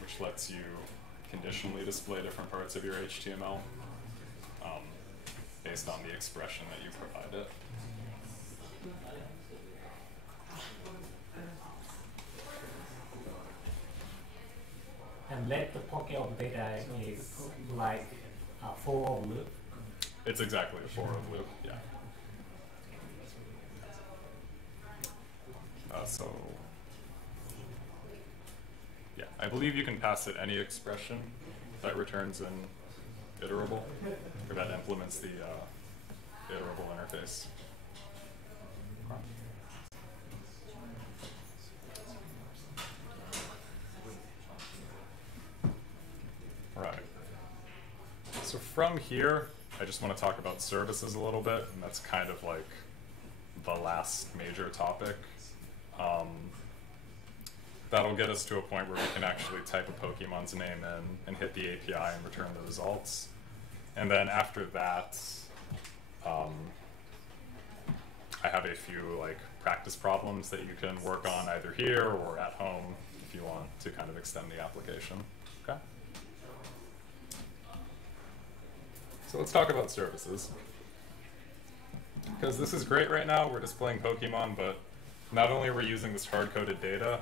which lets you conditionally display different parts of your HTML based on the expression that you provide it. And let the pocket of data is like a for loop. It's exactly a for loop, yeah. So, yeah, I believe you can pass it any expression that returns an iterable, or that implements the iterable interface. Right. So from here, I just want to talk about services a little bit, and that's kind of like the last major topic. That'll get us to a point where we can actually type a Pokemon's name in and hit the API and return the results. And then after that, I have a few like practice problems that you can work on either here or at home if you want to kind of extend the application. Okay. So let's talk about services. Because this is great right now, we're displaying Pokemon, but not only are we using this hard-coded data,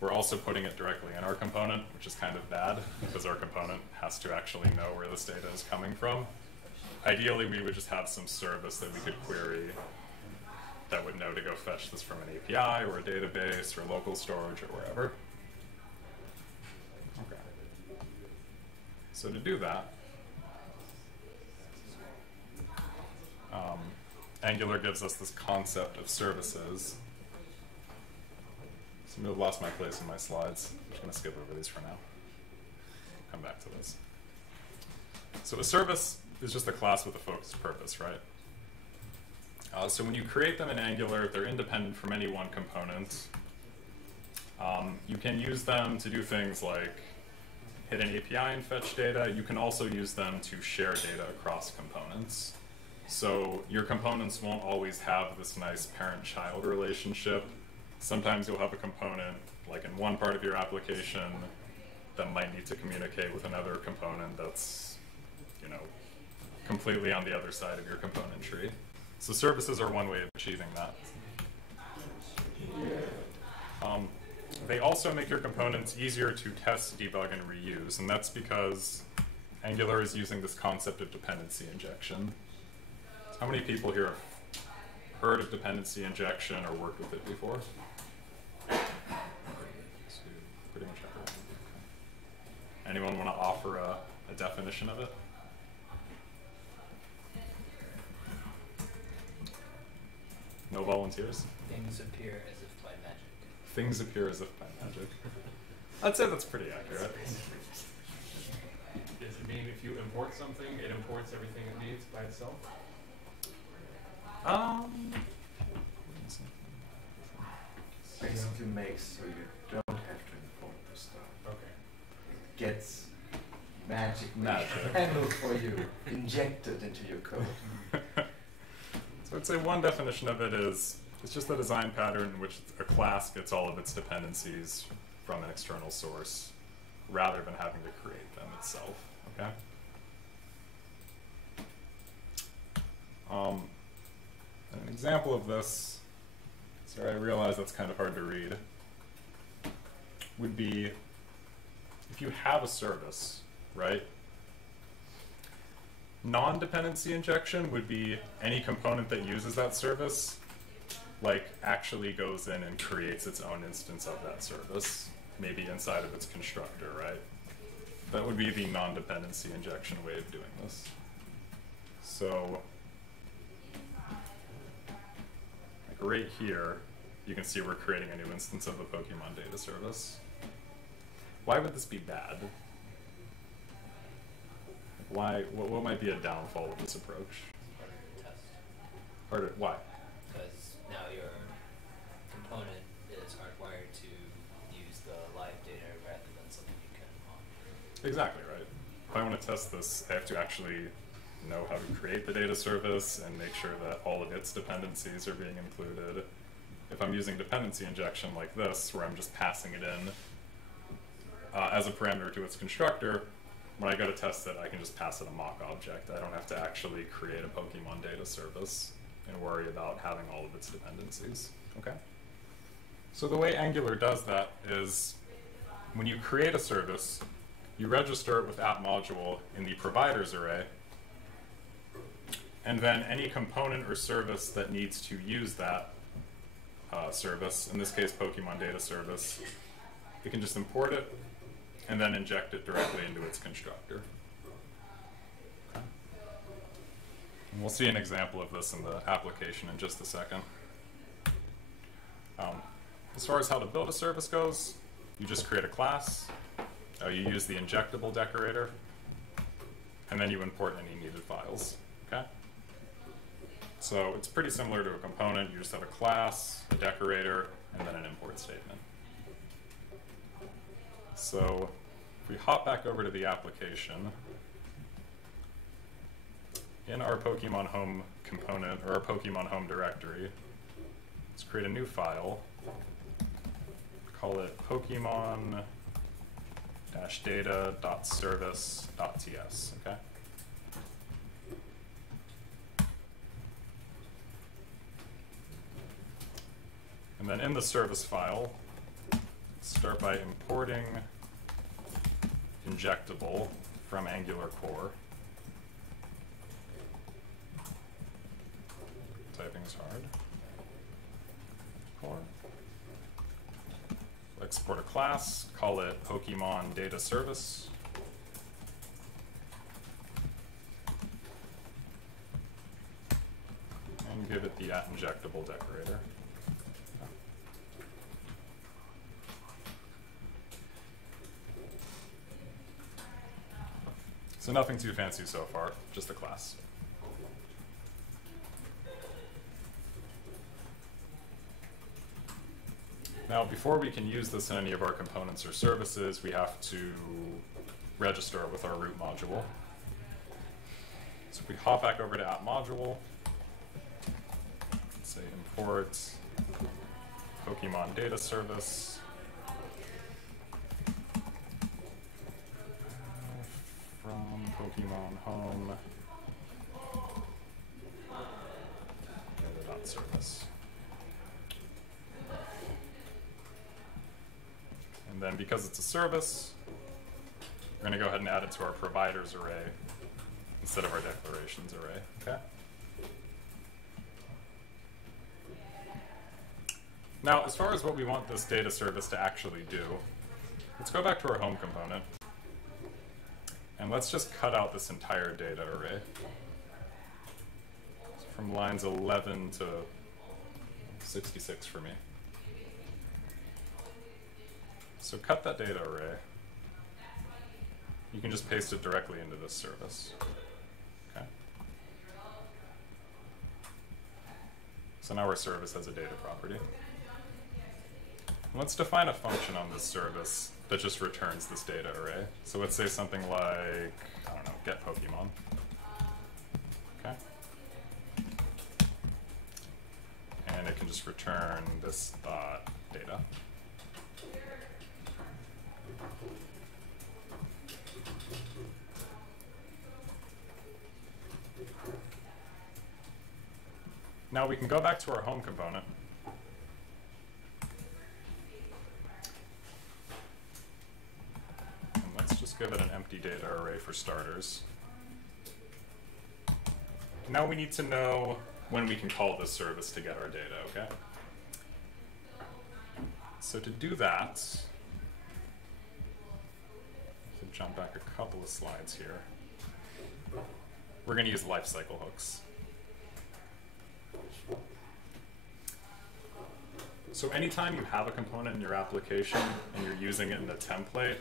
we're also putting it directly in our component, which is kind of bad, because our component has to actually know where this data is coming from. Ideally, we would just have some service that we could query that would know to go fetch this from an API or a database or local storage or wherever. Okay. So to do that, Angular gives us this concept of services. So I've lost my place in my slides. I'm just going to skip over these for now. Come back to this. So a service is just a class with a focused purpose, right? So when you create them in Angular, they're independent from any one component. You can use them to do things like hit an API and fetch data. You can also use them to share data across components. So your components won't always have this nice parent-child relationship. Sometimes you'll have a component, like in one part of your application, that might need to communicate with another component that's, you know, completely on the other side of your component tree. So services are one way of achieving that. They also make your components easier to test, debug, and reuse, and that's because Angular is using this concept of dependency injection. How many people here have heard of dependency injection or worked with it before? Pretty much everyone. Anyone want to offer a definition of it? No volunteers? Things appear as if by magic. Things appear as if by magic. I'd say that's pretty accurate. Does it mean if you import something, it imports everything it needs by itself? Basically makes so you don't have to import the stuff. Okay. It gets magic handled for you, injected into your code. So I'd say one definition of it is it's just a design pattern in which a class gets all of its dependencies from an external source rather than having to create them itself. Okay. An example of this, sorry, I realize that's kind of hard to read. would be if you have a service, right? Non-dependency injection would be any component that uses that service, like actually goes in and creates its own instance of that service, maybe inside of its constructor, right? That would be the non-dependency injection way of doing this. So, like right here, you can see we're creating a new instance of the Pokemon data service. Why would this be bad? Why? What might be a downfall of this approach? Harder to test. Why? Because now your component is hardwired to use the live data rather than something you can monitor. Exactly right. If I want to test this, I have to actually know how to create the data service and make sure that all of its dependencies are being included. If I'm using dependency injection like this, where I'm just passing it in as a parameter to its constructor, when I go to test it, I can just pass it a mock object. I don't have to actually create a Pokemon data service and worry about having all of its dependencies, okay? So the way Angular does that is when you create a service, you register it with app module in the providers array, and then any component or service that needs to use that service, in this case Pokemon data service, you can just import it and then inject it directly into its constructor. Okay. And we'll see an example of this in the application in just a second. As far as how to build a service goes, you just create a class, you use the injectable decorator, and then you import any needed files, okay? So it's pretty similar to a component. You just have a class, a decorator, and then an import statement. So if we hop back over to the application, in our Pokemon Home component, or our Pokemon Home directory, let's create a new file, call it Pokemon-data.service.ts, okay? And then in the service file, start by importing injectable from Angular core. Typing is hard. Core. Export a class, call it Pokemon Data Service. And give it the @injectable decorator. So nothing too fancy so far, just a class. Now, before we can use this in any of our components or services, we have to register it with our root module. So if we hop back over to app module, let's say import Pokemon data service. From Pokemon Home data.service. And then because it's a service, we're going to go ahead and add it to our providers array instead of our declarations array, okay? Now, as far as what we want this data service to actually do, let's go back to our home component. And let's just cut out this entire data array. So from lines 11 to 66 for me. So cut that data array. You can just paste it directly into this service. Okay. So now our service has a data property. Let's define a function on this service that just returns this data array. So let's say something like, I don't know, get Pokemon. Okay. And it can just return this data. Now we can go back to our home component. give it an empty data array for starters. Now we need to know when we can call this service to get our data, okay? So to do that, to jump back a couple of slides here, we're going to use lifecycle hooks. So anytime you have a component in your application and you're using it in a template,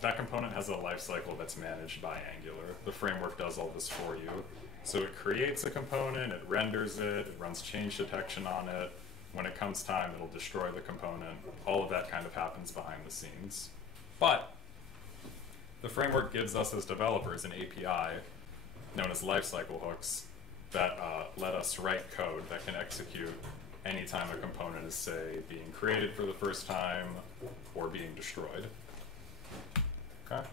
that component has a lifecycle that's managed by Angular. The framework does all this for you. So it creates a component, it renders it, it runs change detection on it. When it comes time, it'll destroy the component. All of that kind of happens behind the scenes. But the framework gives us as developers an API known as lifecycle hooks that let us write code that can execute anytime a component is, say, being created for the first time or being destroyed. Okay.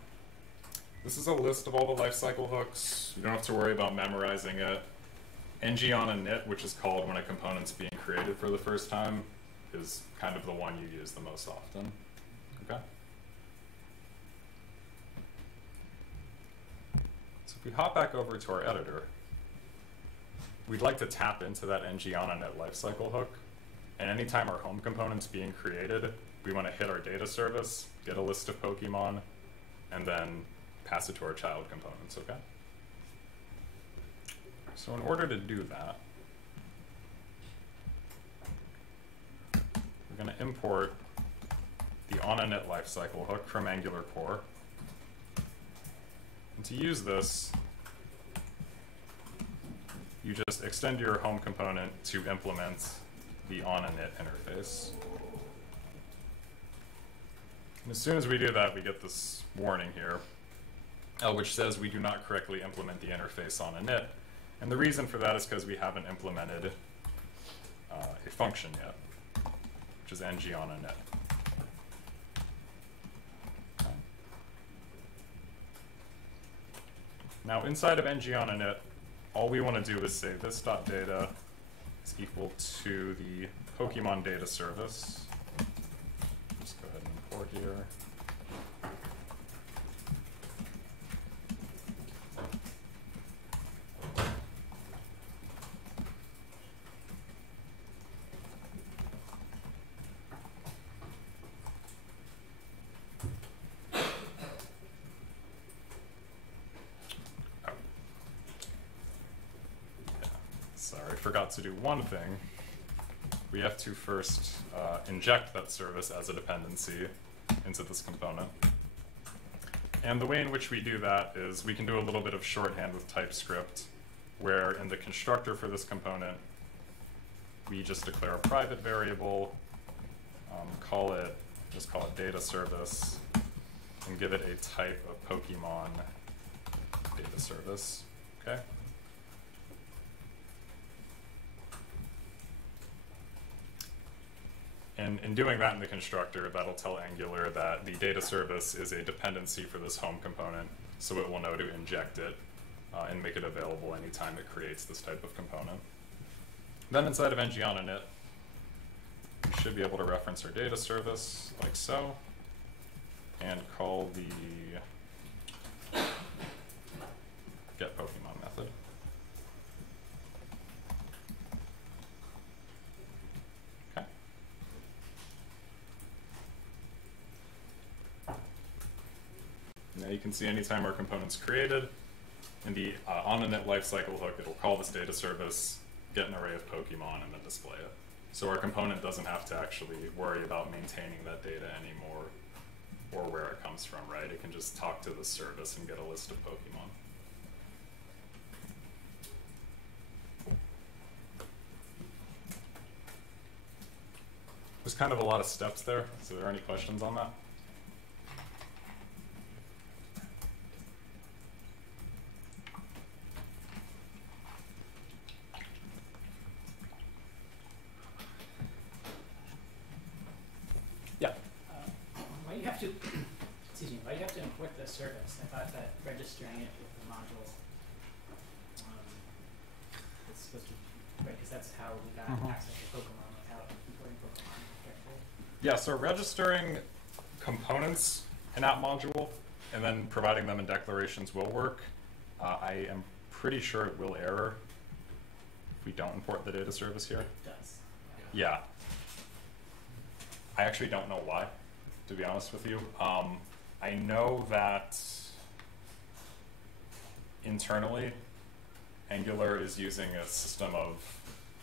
This is a list of all the lifecycle hooks. You don't have to worry about memorizing it. ng on init, which is called when a component's being created for the first time, is kind of the one you use the most often. Okay. So if we hop back over to our editor, we'd like to tap into that ng on init lifecycle hook. And anytime our home component's being created, we want to hit our data service, get a list of Pokemon, and then pass it to our child components, okay? So in order to do that, we're going to import the onInit lifecycle hook from Angular core. And to use this, you just extend your home component to implement the onInit interface. And as soon as we do that, we get this warning here, which says we do not correctly implement the interface on init. And the reason for that is because we haven't implemented a function yet, which is ng on init. Okay. Now inside of ng on init, all we want to do is say this .data is equal to the Pokemon data service. Just go ahead and import here. Forgot to do one thing. We have to first inject that service as a dependency into this component. And the way in which we do that is we can do a little bit of shorthand with TypeScript, where in the constructor for this component, we just declare a private variable, just call it data service, and give it a type of Pokemon data service, okay? And in doing that in the constructor, that'll tell Angular that the data service is a dependency for this home component, so it will know to inject it and make it available anytime it creates this type of component. Then inside of ng on init, we should be able to reference our data service like so, and call the get Pokemon method. Now you can see anytime our component's created, in the onInit lifecycle hook, it'll call this data service, get an array of Pokemon, and then display it. So our component doesn't have to actually worry about maintaining that data anymore or where it comes from, right? It can just talk to the service and get a list of Pokemon. There's kind of a lot of steps there. So are there any questions on that? Why do you have to import the service? I thought that registering it with the module is supposed to, right? Because that's how we got access to Pokemon without importing Pokemon directly. Yeah, so registering components in that module and then providing them in declarations will work. I am pretty sure it will error if we don't import the data service here. It does. Yeah. I actually don't know why, to be honest with you. I know that internally, Angular is using a system of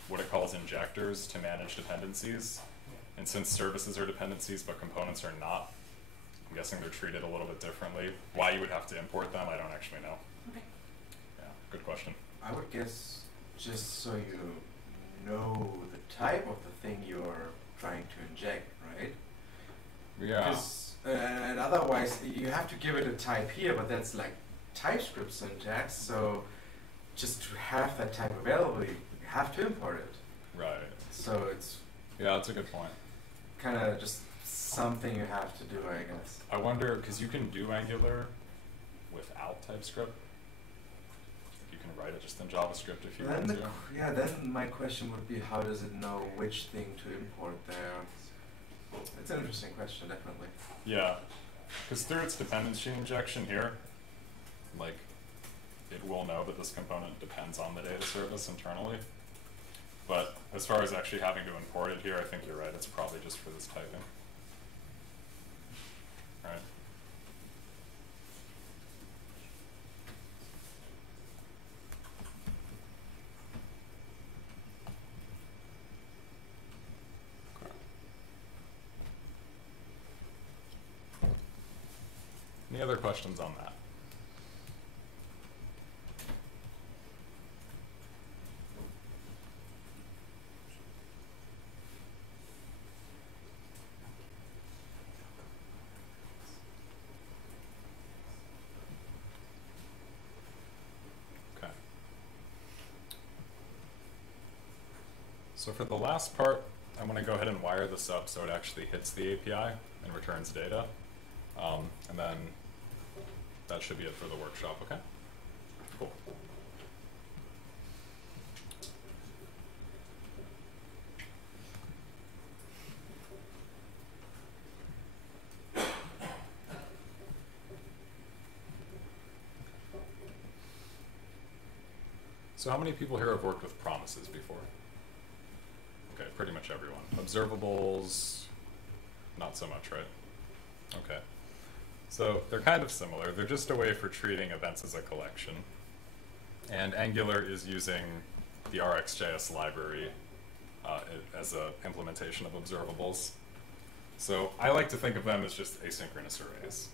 what it calls injectors to manage dependencies. And since services are dependencies but components are not, I'm guessing they're treated a little bit differently. Why you would have to import them, I don't actually know. Okay. Yeah, good question. I would guess just so you know the type of the thing you're trying to inject, right? Yeah. And otherwise, you have to give it a type here, but that's like TypeScript syntax, so just to have that type available, you have to import it. Right. So it's Yeah, that's a good point. kind of just something you have to do, I guess. I wonder, because you can do Angular without TypeScript. You can write it just in JavaScript if you Then want to. yeah, then my question would be, how does it know which thing to import there? It's an interesting question, definitely. Yeah, because through its dependency injection here, like, it will know that this component depends on the data service internally. But as far as actually having to import it here, I think you're right. It's probably just for this typing. Right. Any other questions on that? Okay. So for the last part, I'm going to go ahead and wire this up so it actually hits the API and returns data. And then that should be it for the workshop, okay? Cool. So how many people here have worked with promises before? Okay, pretty much everyone. Observables, not so much, right? Okay. So they're kind of similar. They're just a way for treating events as a collection. And Angular is using the RxJS library as an implementation of observables. So I like to think of them as just asynchronous arrays.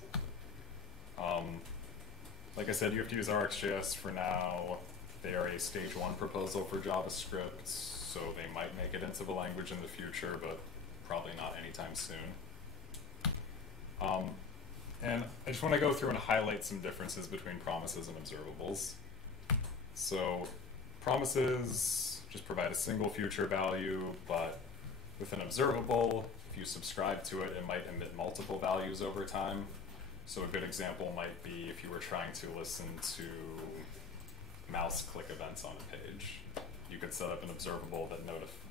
Like I said, you have to use RxJS for now. They are a stage 1 proposal for JavaScript, so they might make it into the language in the future, but probably not anytime soon. And I just want to go through and highlight some differences between promises and observables. So promises just provide a single future value, but with an observable, if you subscribe to it, it might emit multiple values over time. So a good example might be if you were trying to listen to mouse click events on a page. You could set up an observable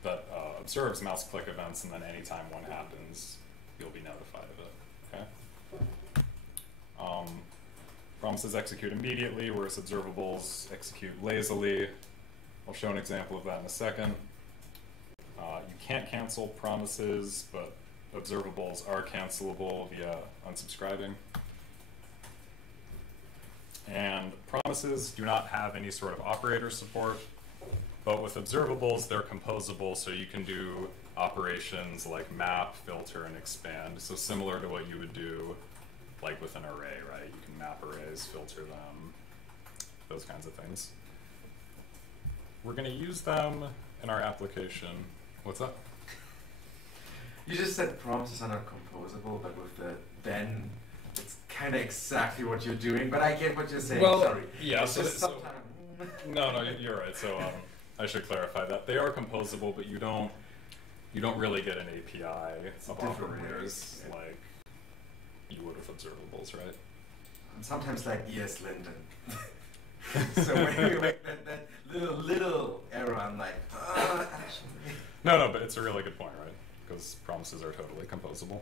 that observes mouse click events, and then anytime one happens, you'll be notified of it. Okay. Promises execute immediately, whereas observables execute lazily. I'll show an example of that in a second. You can't cancel promises, but observables are cancelable via unsubscribing. And promises do not have any sort of operator support, but with observables, they're composable, so you can do operations like map, filter, and expand. So similar to what you would do like with an array, right? You can map arrays, filter them, those kinds of things. We're going to use them in our application. What's up? You just said promises are not composable, but with the then, it's kind of exactly what you're doing, but I get what you're saying, Well, sorry. yeah, It's so, just so sometimes. no, you're right. So I should clarify that. They are composable, but you don't really get an API of operators yeah. like you would with observables, right? I'm sometimes like E.S. Linden. So when you make that little error, I'm like, actually. No, but it's a really good point, right? Because promises are totally composable.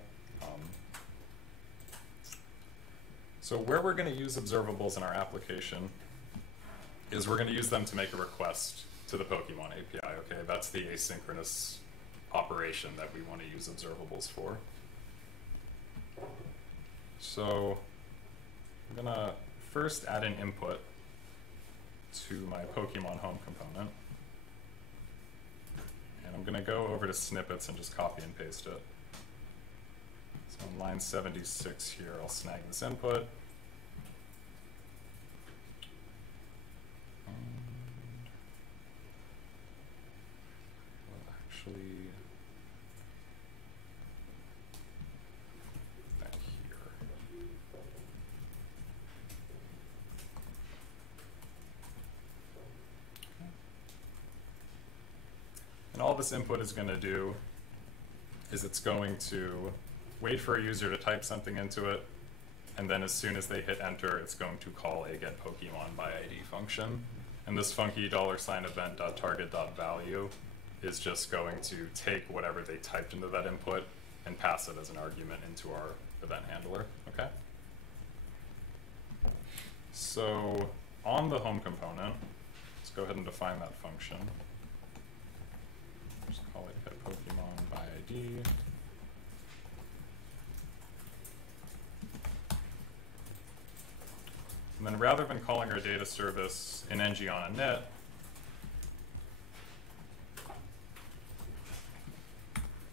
So where we're going to use observables in our application is we're going to use them to make a request to the Pokemon API, okay? That's the asynchronous operation that we want to use observables for. So I'm going to first add an input to my Pokemon home component. And I'm going to go over to snippets and just copy and paste it. So on line 76 here, I'll snag this input. Well, actually, that here. And all this input is going to do is it's going to wait for a user to type something into it, and then as soon as they hit enter, it's going to call a getPokemonById function. And this funky $event.target.value is just going to take whatever they typed into that input and pass it as an argument into our event handler, okay? So on the home component, let's go ahead and define that function. Just call it getPokemonById. And then rather than calling our data service in ng on init,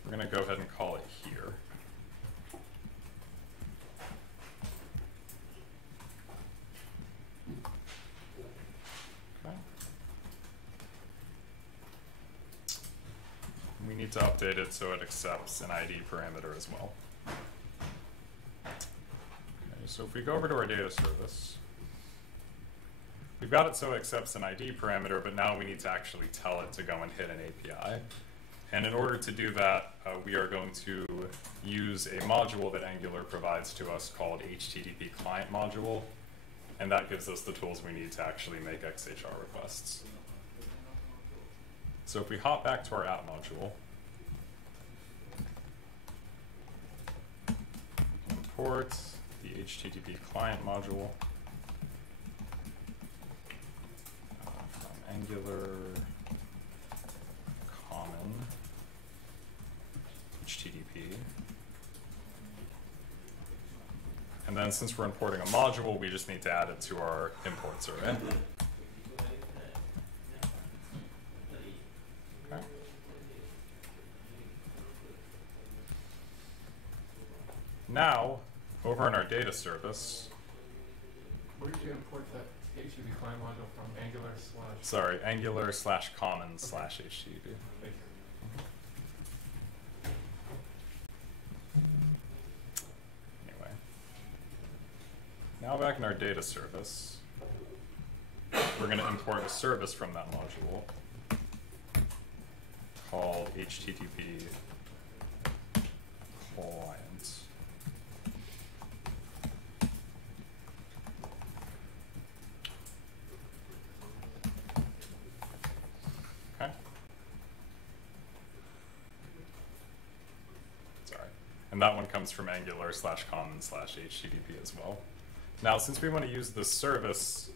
we're going to go ahead and call it here. Okay. We need to update it so it accepts an ID parameter as well. Okay, so if we go over to our data service, we've got it so it accepts an ID parameter, but now we need to actually tell it to go and hit an API. And in order to do that, we are going to use a module that Angular provides to us called HTTP client module, and that gives us the tools we need to actually make XHR requests. So if we hop back to our app module, we can import the HTTP client module from Angular common HTTP. And then since we're importing a module, we just need to add it to our imports array. Okay. Now, over in our data service, where did you import that HTTP client module from? Angular / sorry, Angular / common / HTTP. Thank you. Anyway, now back in our data service, we're going to import a service from that module called HTTP client. Okay. Sorry. And that one comes from Angular / common / HTTP as well. Now, since we want to use this service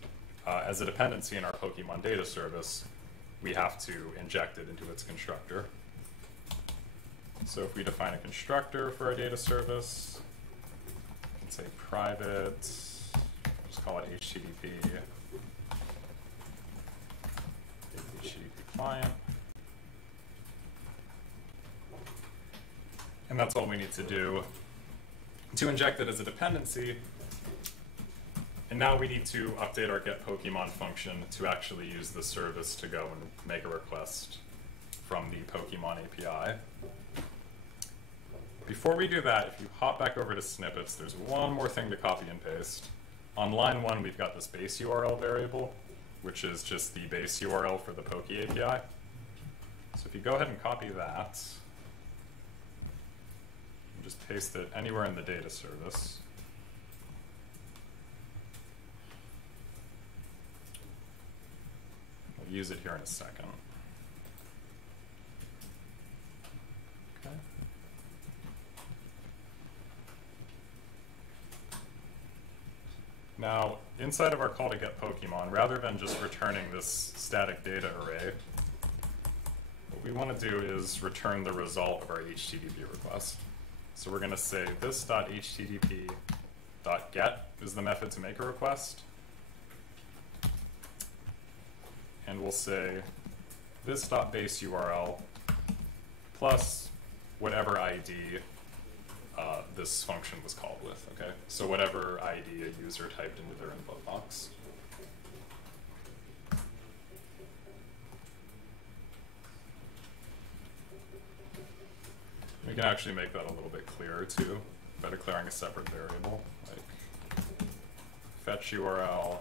as a dependency in our Pokemon data service, we have to inject it into its constructor. So if we define a constructor for our data service, let's say private, just call it HTTP client. And that's all we need to do to inject it as a dependency. And now we need to update our getPokemon function to actually use the service to go and make a request from the Pokemon API. Before we do that, if you hop back over to snippets, there's one more thing to copy and paste. On line 1, we've got this base URL variable, which is just the base URL for the Poke API. So if you go ahead and copy that, and just paste it anywhere in the data service. We'll use it here in a second. Okay. Now, inside of our call to get Pokemon, rather than just returning this static data array, what we want to do is return the result of our HTTP request. So we're going to say this.http.get is the method to make a request. And we'll say this.base URL plus whatever ID this function was called with, okay? So whatever ID a user typed into their input box. We can actually make that a little bit clearer too, by declaring a separate variable, like fetch URL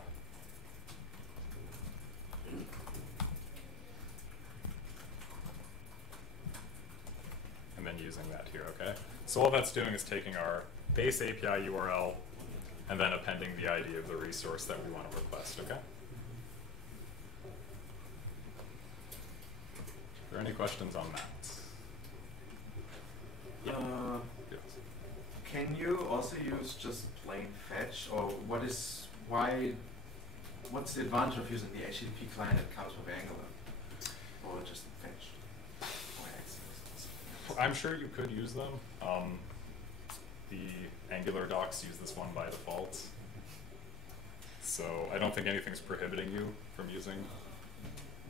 and then using that here, okay? So all that's doing is taking our base API URL and then appending the ID of the resource that we want to request, okay? Are there any questions on that? Yes. Can you also use just plain fetch, or what's the advantage of using the HTTP client that comes with Angular, or just fetch? I'm sure you could use them. The Angular docs use this one by default. So I don't think anything's prohibiting you from using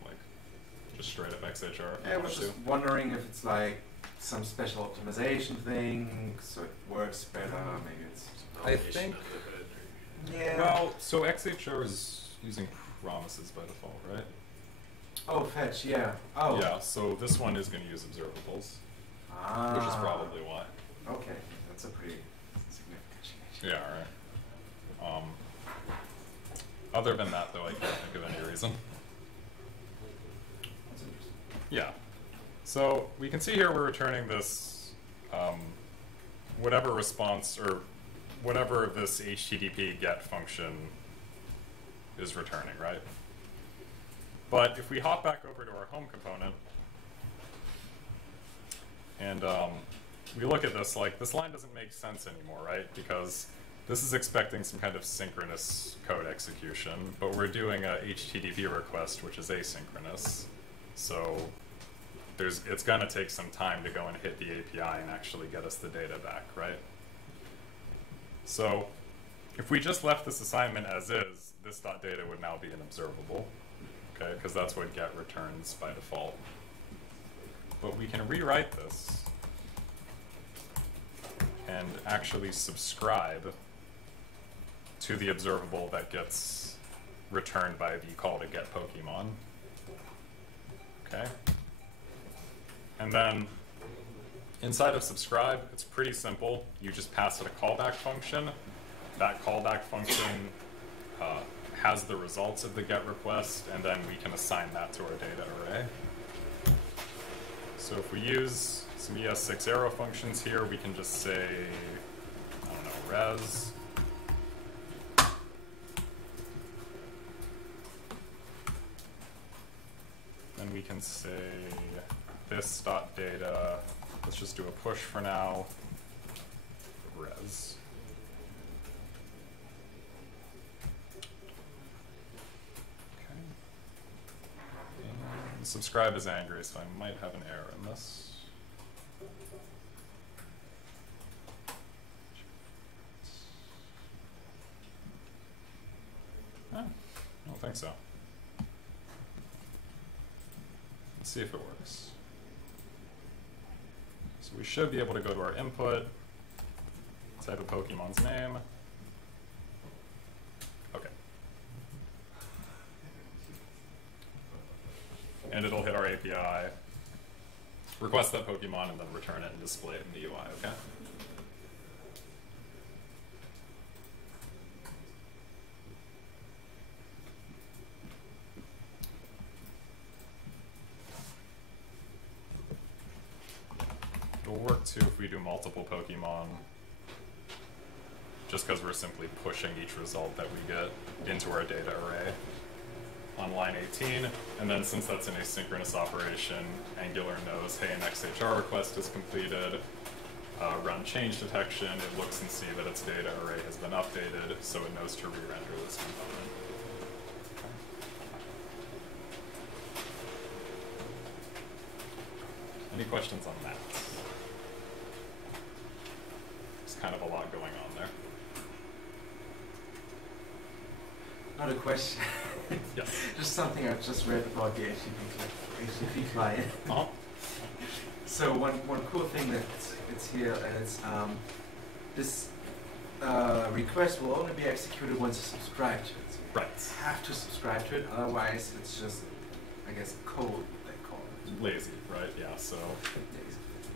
like just straight up XHR. I was just wondering if it's like some special optimization thing, so it works better, maybe it's... I think... Yeah. Well, so XHR is using promises by default, right? Oh, fetch, yeah. Oh. Yeah, so this one is going to use observables. Which is probably why. Okay, that's a pretty significant change. Yeah, right. Other than that, though, I can't think of any reason. That's interesting. Yeah. So we can see here we're returning this whatever response or whatever this HTTP get function is returning, right? But if we hop back over to our home component, and we look at this, like, this line doesn't make sense anymore, right? Because this is expecting some kind of synchronous code execution, but we're doing a HTTP request, which is asynchronous. So it's going to take some time to go and hit the API and actually get us the data back, right? So if we just left this assignment as is, this .data would now be an observable, okay? Because that's what get returns by default. But we can rewrite this and actually subscribe to the observable that gets returned by the call to get Pokemon. Okay? And then inside of subscribe, it's pretty simple. You just pass it a callback function. That callback function has the results of the get request, and then we can assign that to our data array. So if we use some ES6 arrow functions here, we can just say, I don't know, res. Then we can say this.data, let's just do a push for now, res. Subscribe is angry, so I might have an error in this. Oh, I don't think so. Let's see if it works. So we should be able to go to our input, type a Pokemon's name. Okay. And it'll hit our API, request that Pokemon, and then return it and display it in the UI, okay? It'll work too if we do multiple Pokemon, just because we're simply pushing each result that we get into our data array on line 18, and then since that's an asynchronous operation, Angular knows, hey, an XHR request is completed. run change detection, it looks and see that its data array has been updated, so it knows to re-render this component. Any questions on that? There's kind of a lot going on there. Not a question. Yes. Just something I've just read about the HTTP client. Uh-huh. So one cool thing that's it's here, and it's this request will only be executed once you subscribe to it. So Right. you have to subscribe to it, otherwise it's just, I guess, code they call it. Lazy, right? Yeah, so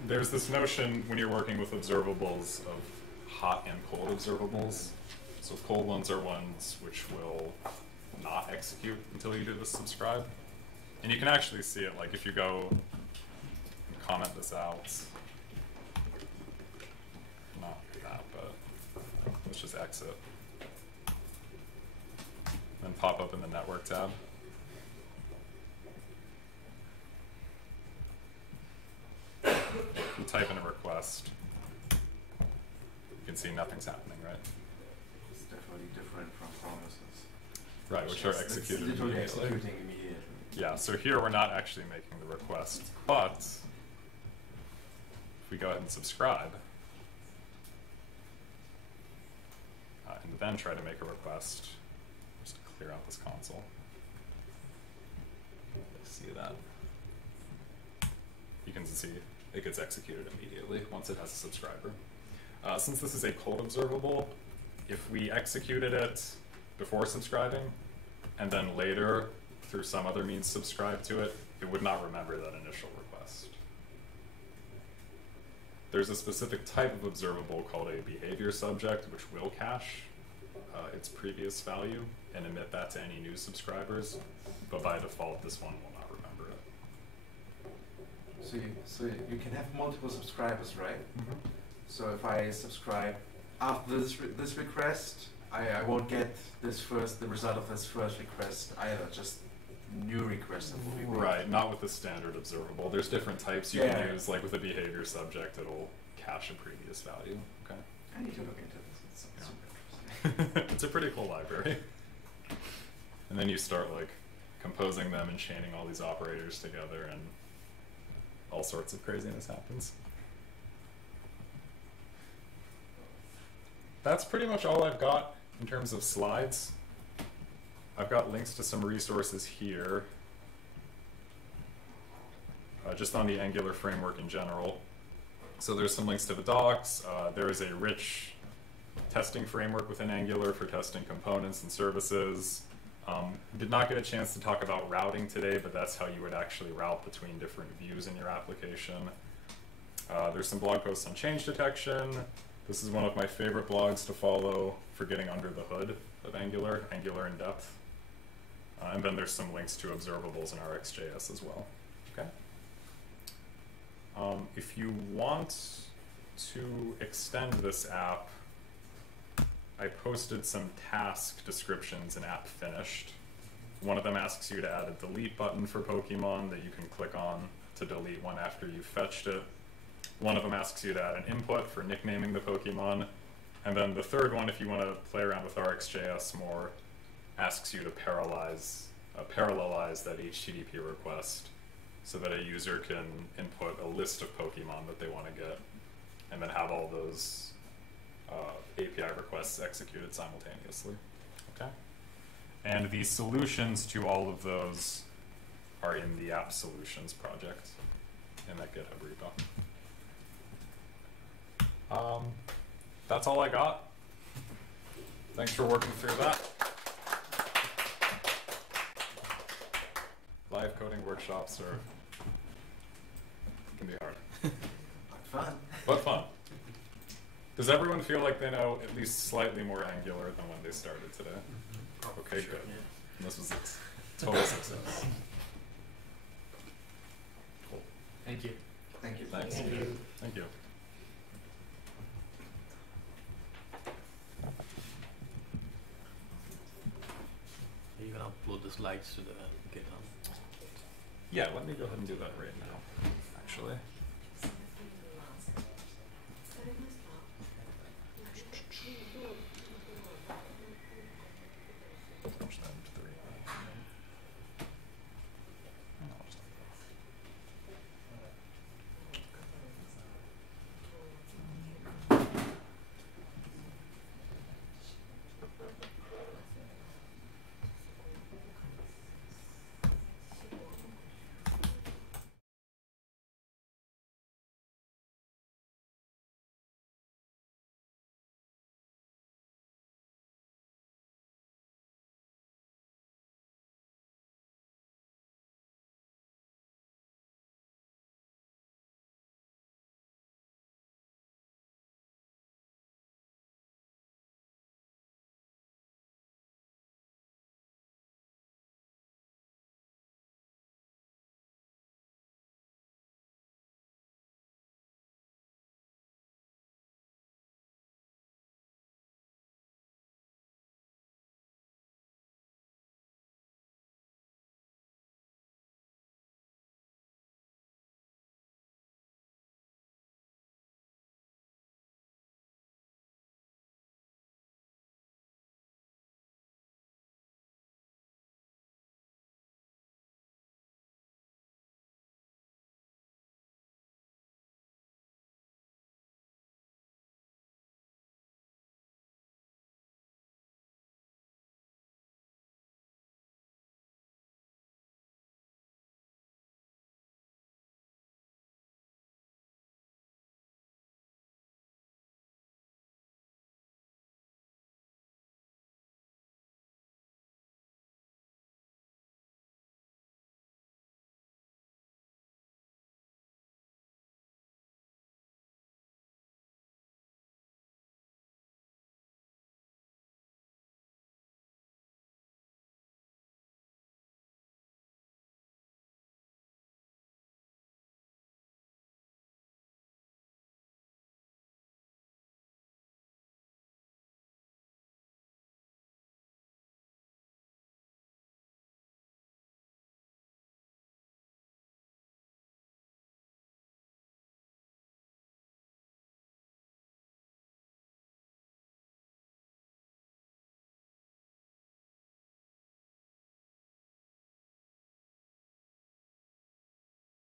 there's this notion when you're working with observables of hot and cold observables. So cold ones are ones which will not execute until you do the subscribe. And you can actually see it, like if you go and comment this out, not that, but let's just exit. Then pop up in the network tab. You type in a request. You can see nothing's happening, right? It's definitely different from promises. Right, which are It's executed literally immediately. executing immediately. Yeah, so here we're not actually making the request, but if we go ahead and subscribe, and then try to make a request, just to clear out this console. See that? You can see it gets executed immediately once it has a subscriber. Since this is a cold observable, if we executed it before subscribing, and then later, through some other means, subscribe to it, it would not remember that initial request. There's a specific type of observable called a behavior subject, which will cache its previous value and emit that to any new subscribers, but by default, this one will not remember it. So you can have multiple subscribers, right? Mm-hmm. So if I subscribe after this request, I won't get the result of this first request either, just new requests that will be made. Right, not with the standard observable. There's different types you can use, like with a behavior subject, it'll cache a previous value. Okay. I need to look into this. It sounds super interesting. It's a pretty cool library. And then you start like composing them and chaining all these operators together, and all sorts of craziness happens. That's pretty much all I've got in terms of slides. I've got links to some resources here, just on the Angular framework in general. So there's some links to the docs. There is a rich testing framework within Angular for testing components and services. Did not get a chance to talk about routing today, but that's how you would actually route between different views in your application. There's some blog posts on change detection. This is one of my favorite blogs to follow for getting under the hood of Angular, Angular in depth. And then there's some links to observables in RxJS as well. Okay. If you want to extend this app, I posted some task descriptions in app finished. One of them asks you to add a delete button for Pokemon that you can click on to delete one after you've fetched it. One of them asks you to add an input for nicknaming the Pokemon. And then the third one, if you want to play around with RxJS more, asks you to parallelize that HTTP request so that a user can input a list of Pokemon that they want to get, and then have all those API requests executed simultaneously. Okay. And the solutions to all of those are in the App Solutions project in that GitHub repo. That's all I got. Thanks for working through that. Live coding workshops can be hard. Fun. But fun. Does everyone feel like they know at least slightly more Angular than when they started today? Okay, good. And this was a total success. Cool. Thank you. Thank you. Thanks. Thank you. Thank you. Are you gonna upload the slides to the GitHub? Yeah, let me go ahead and do that right now, actually.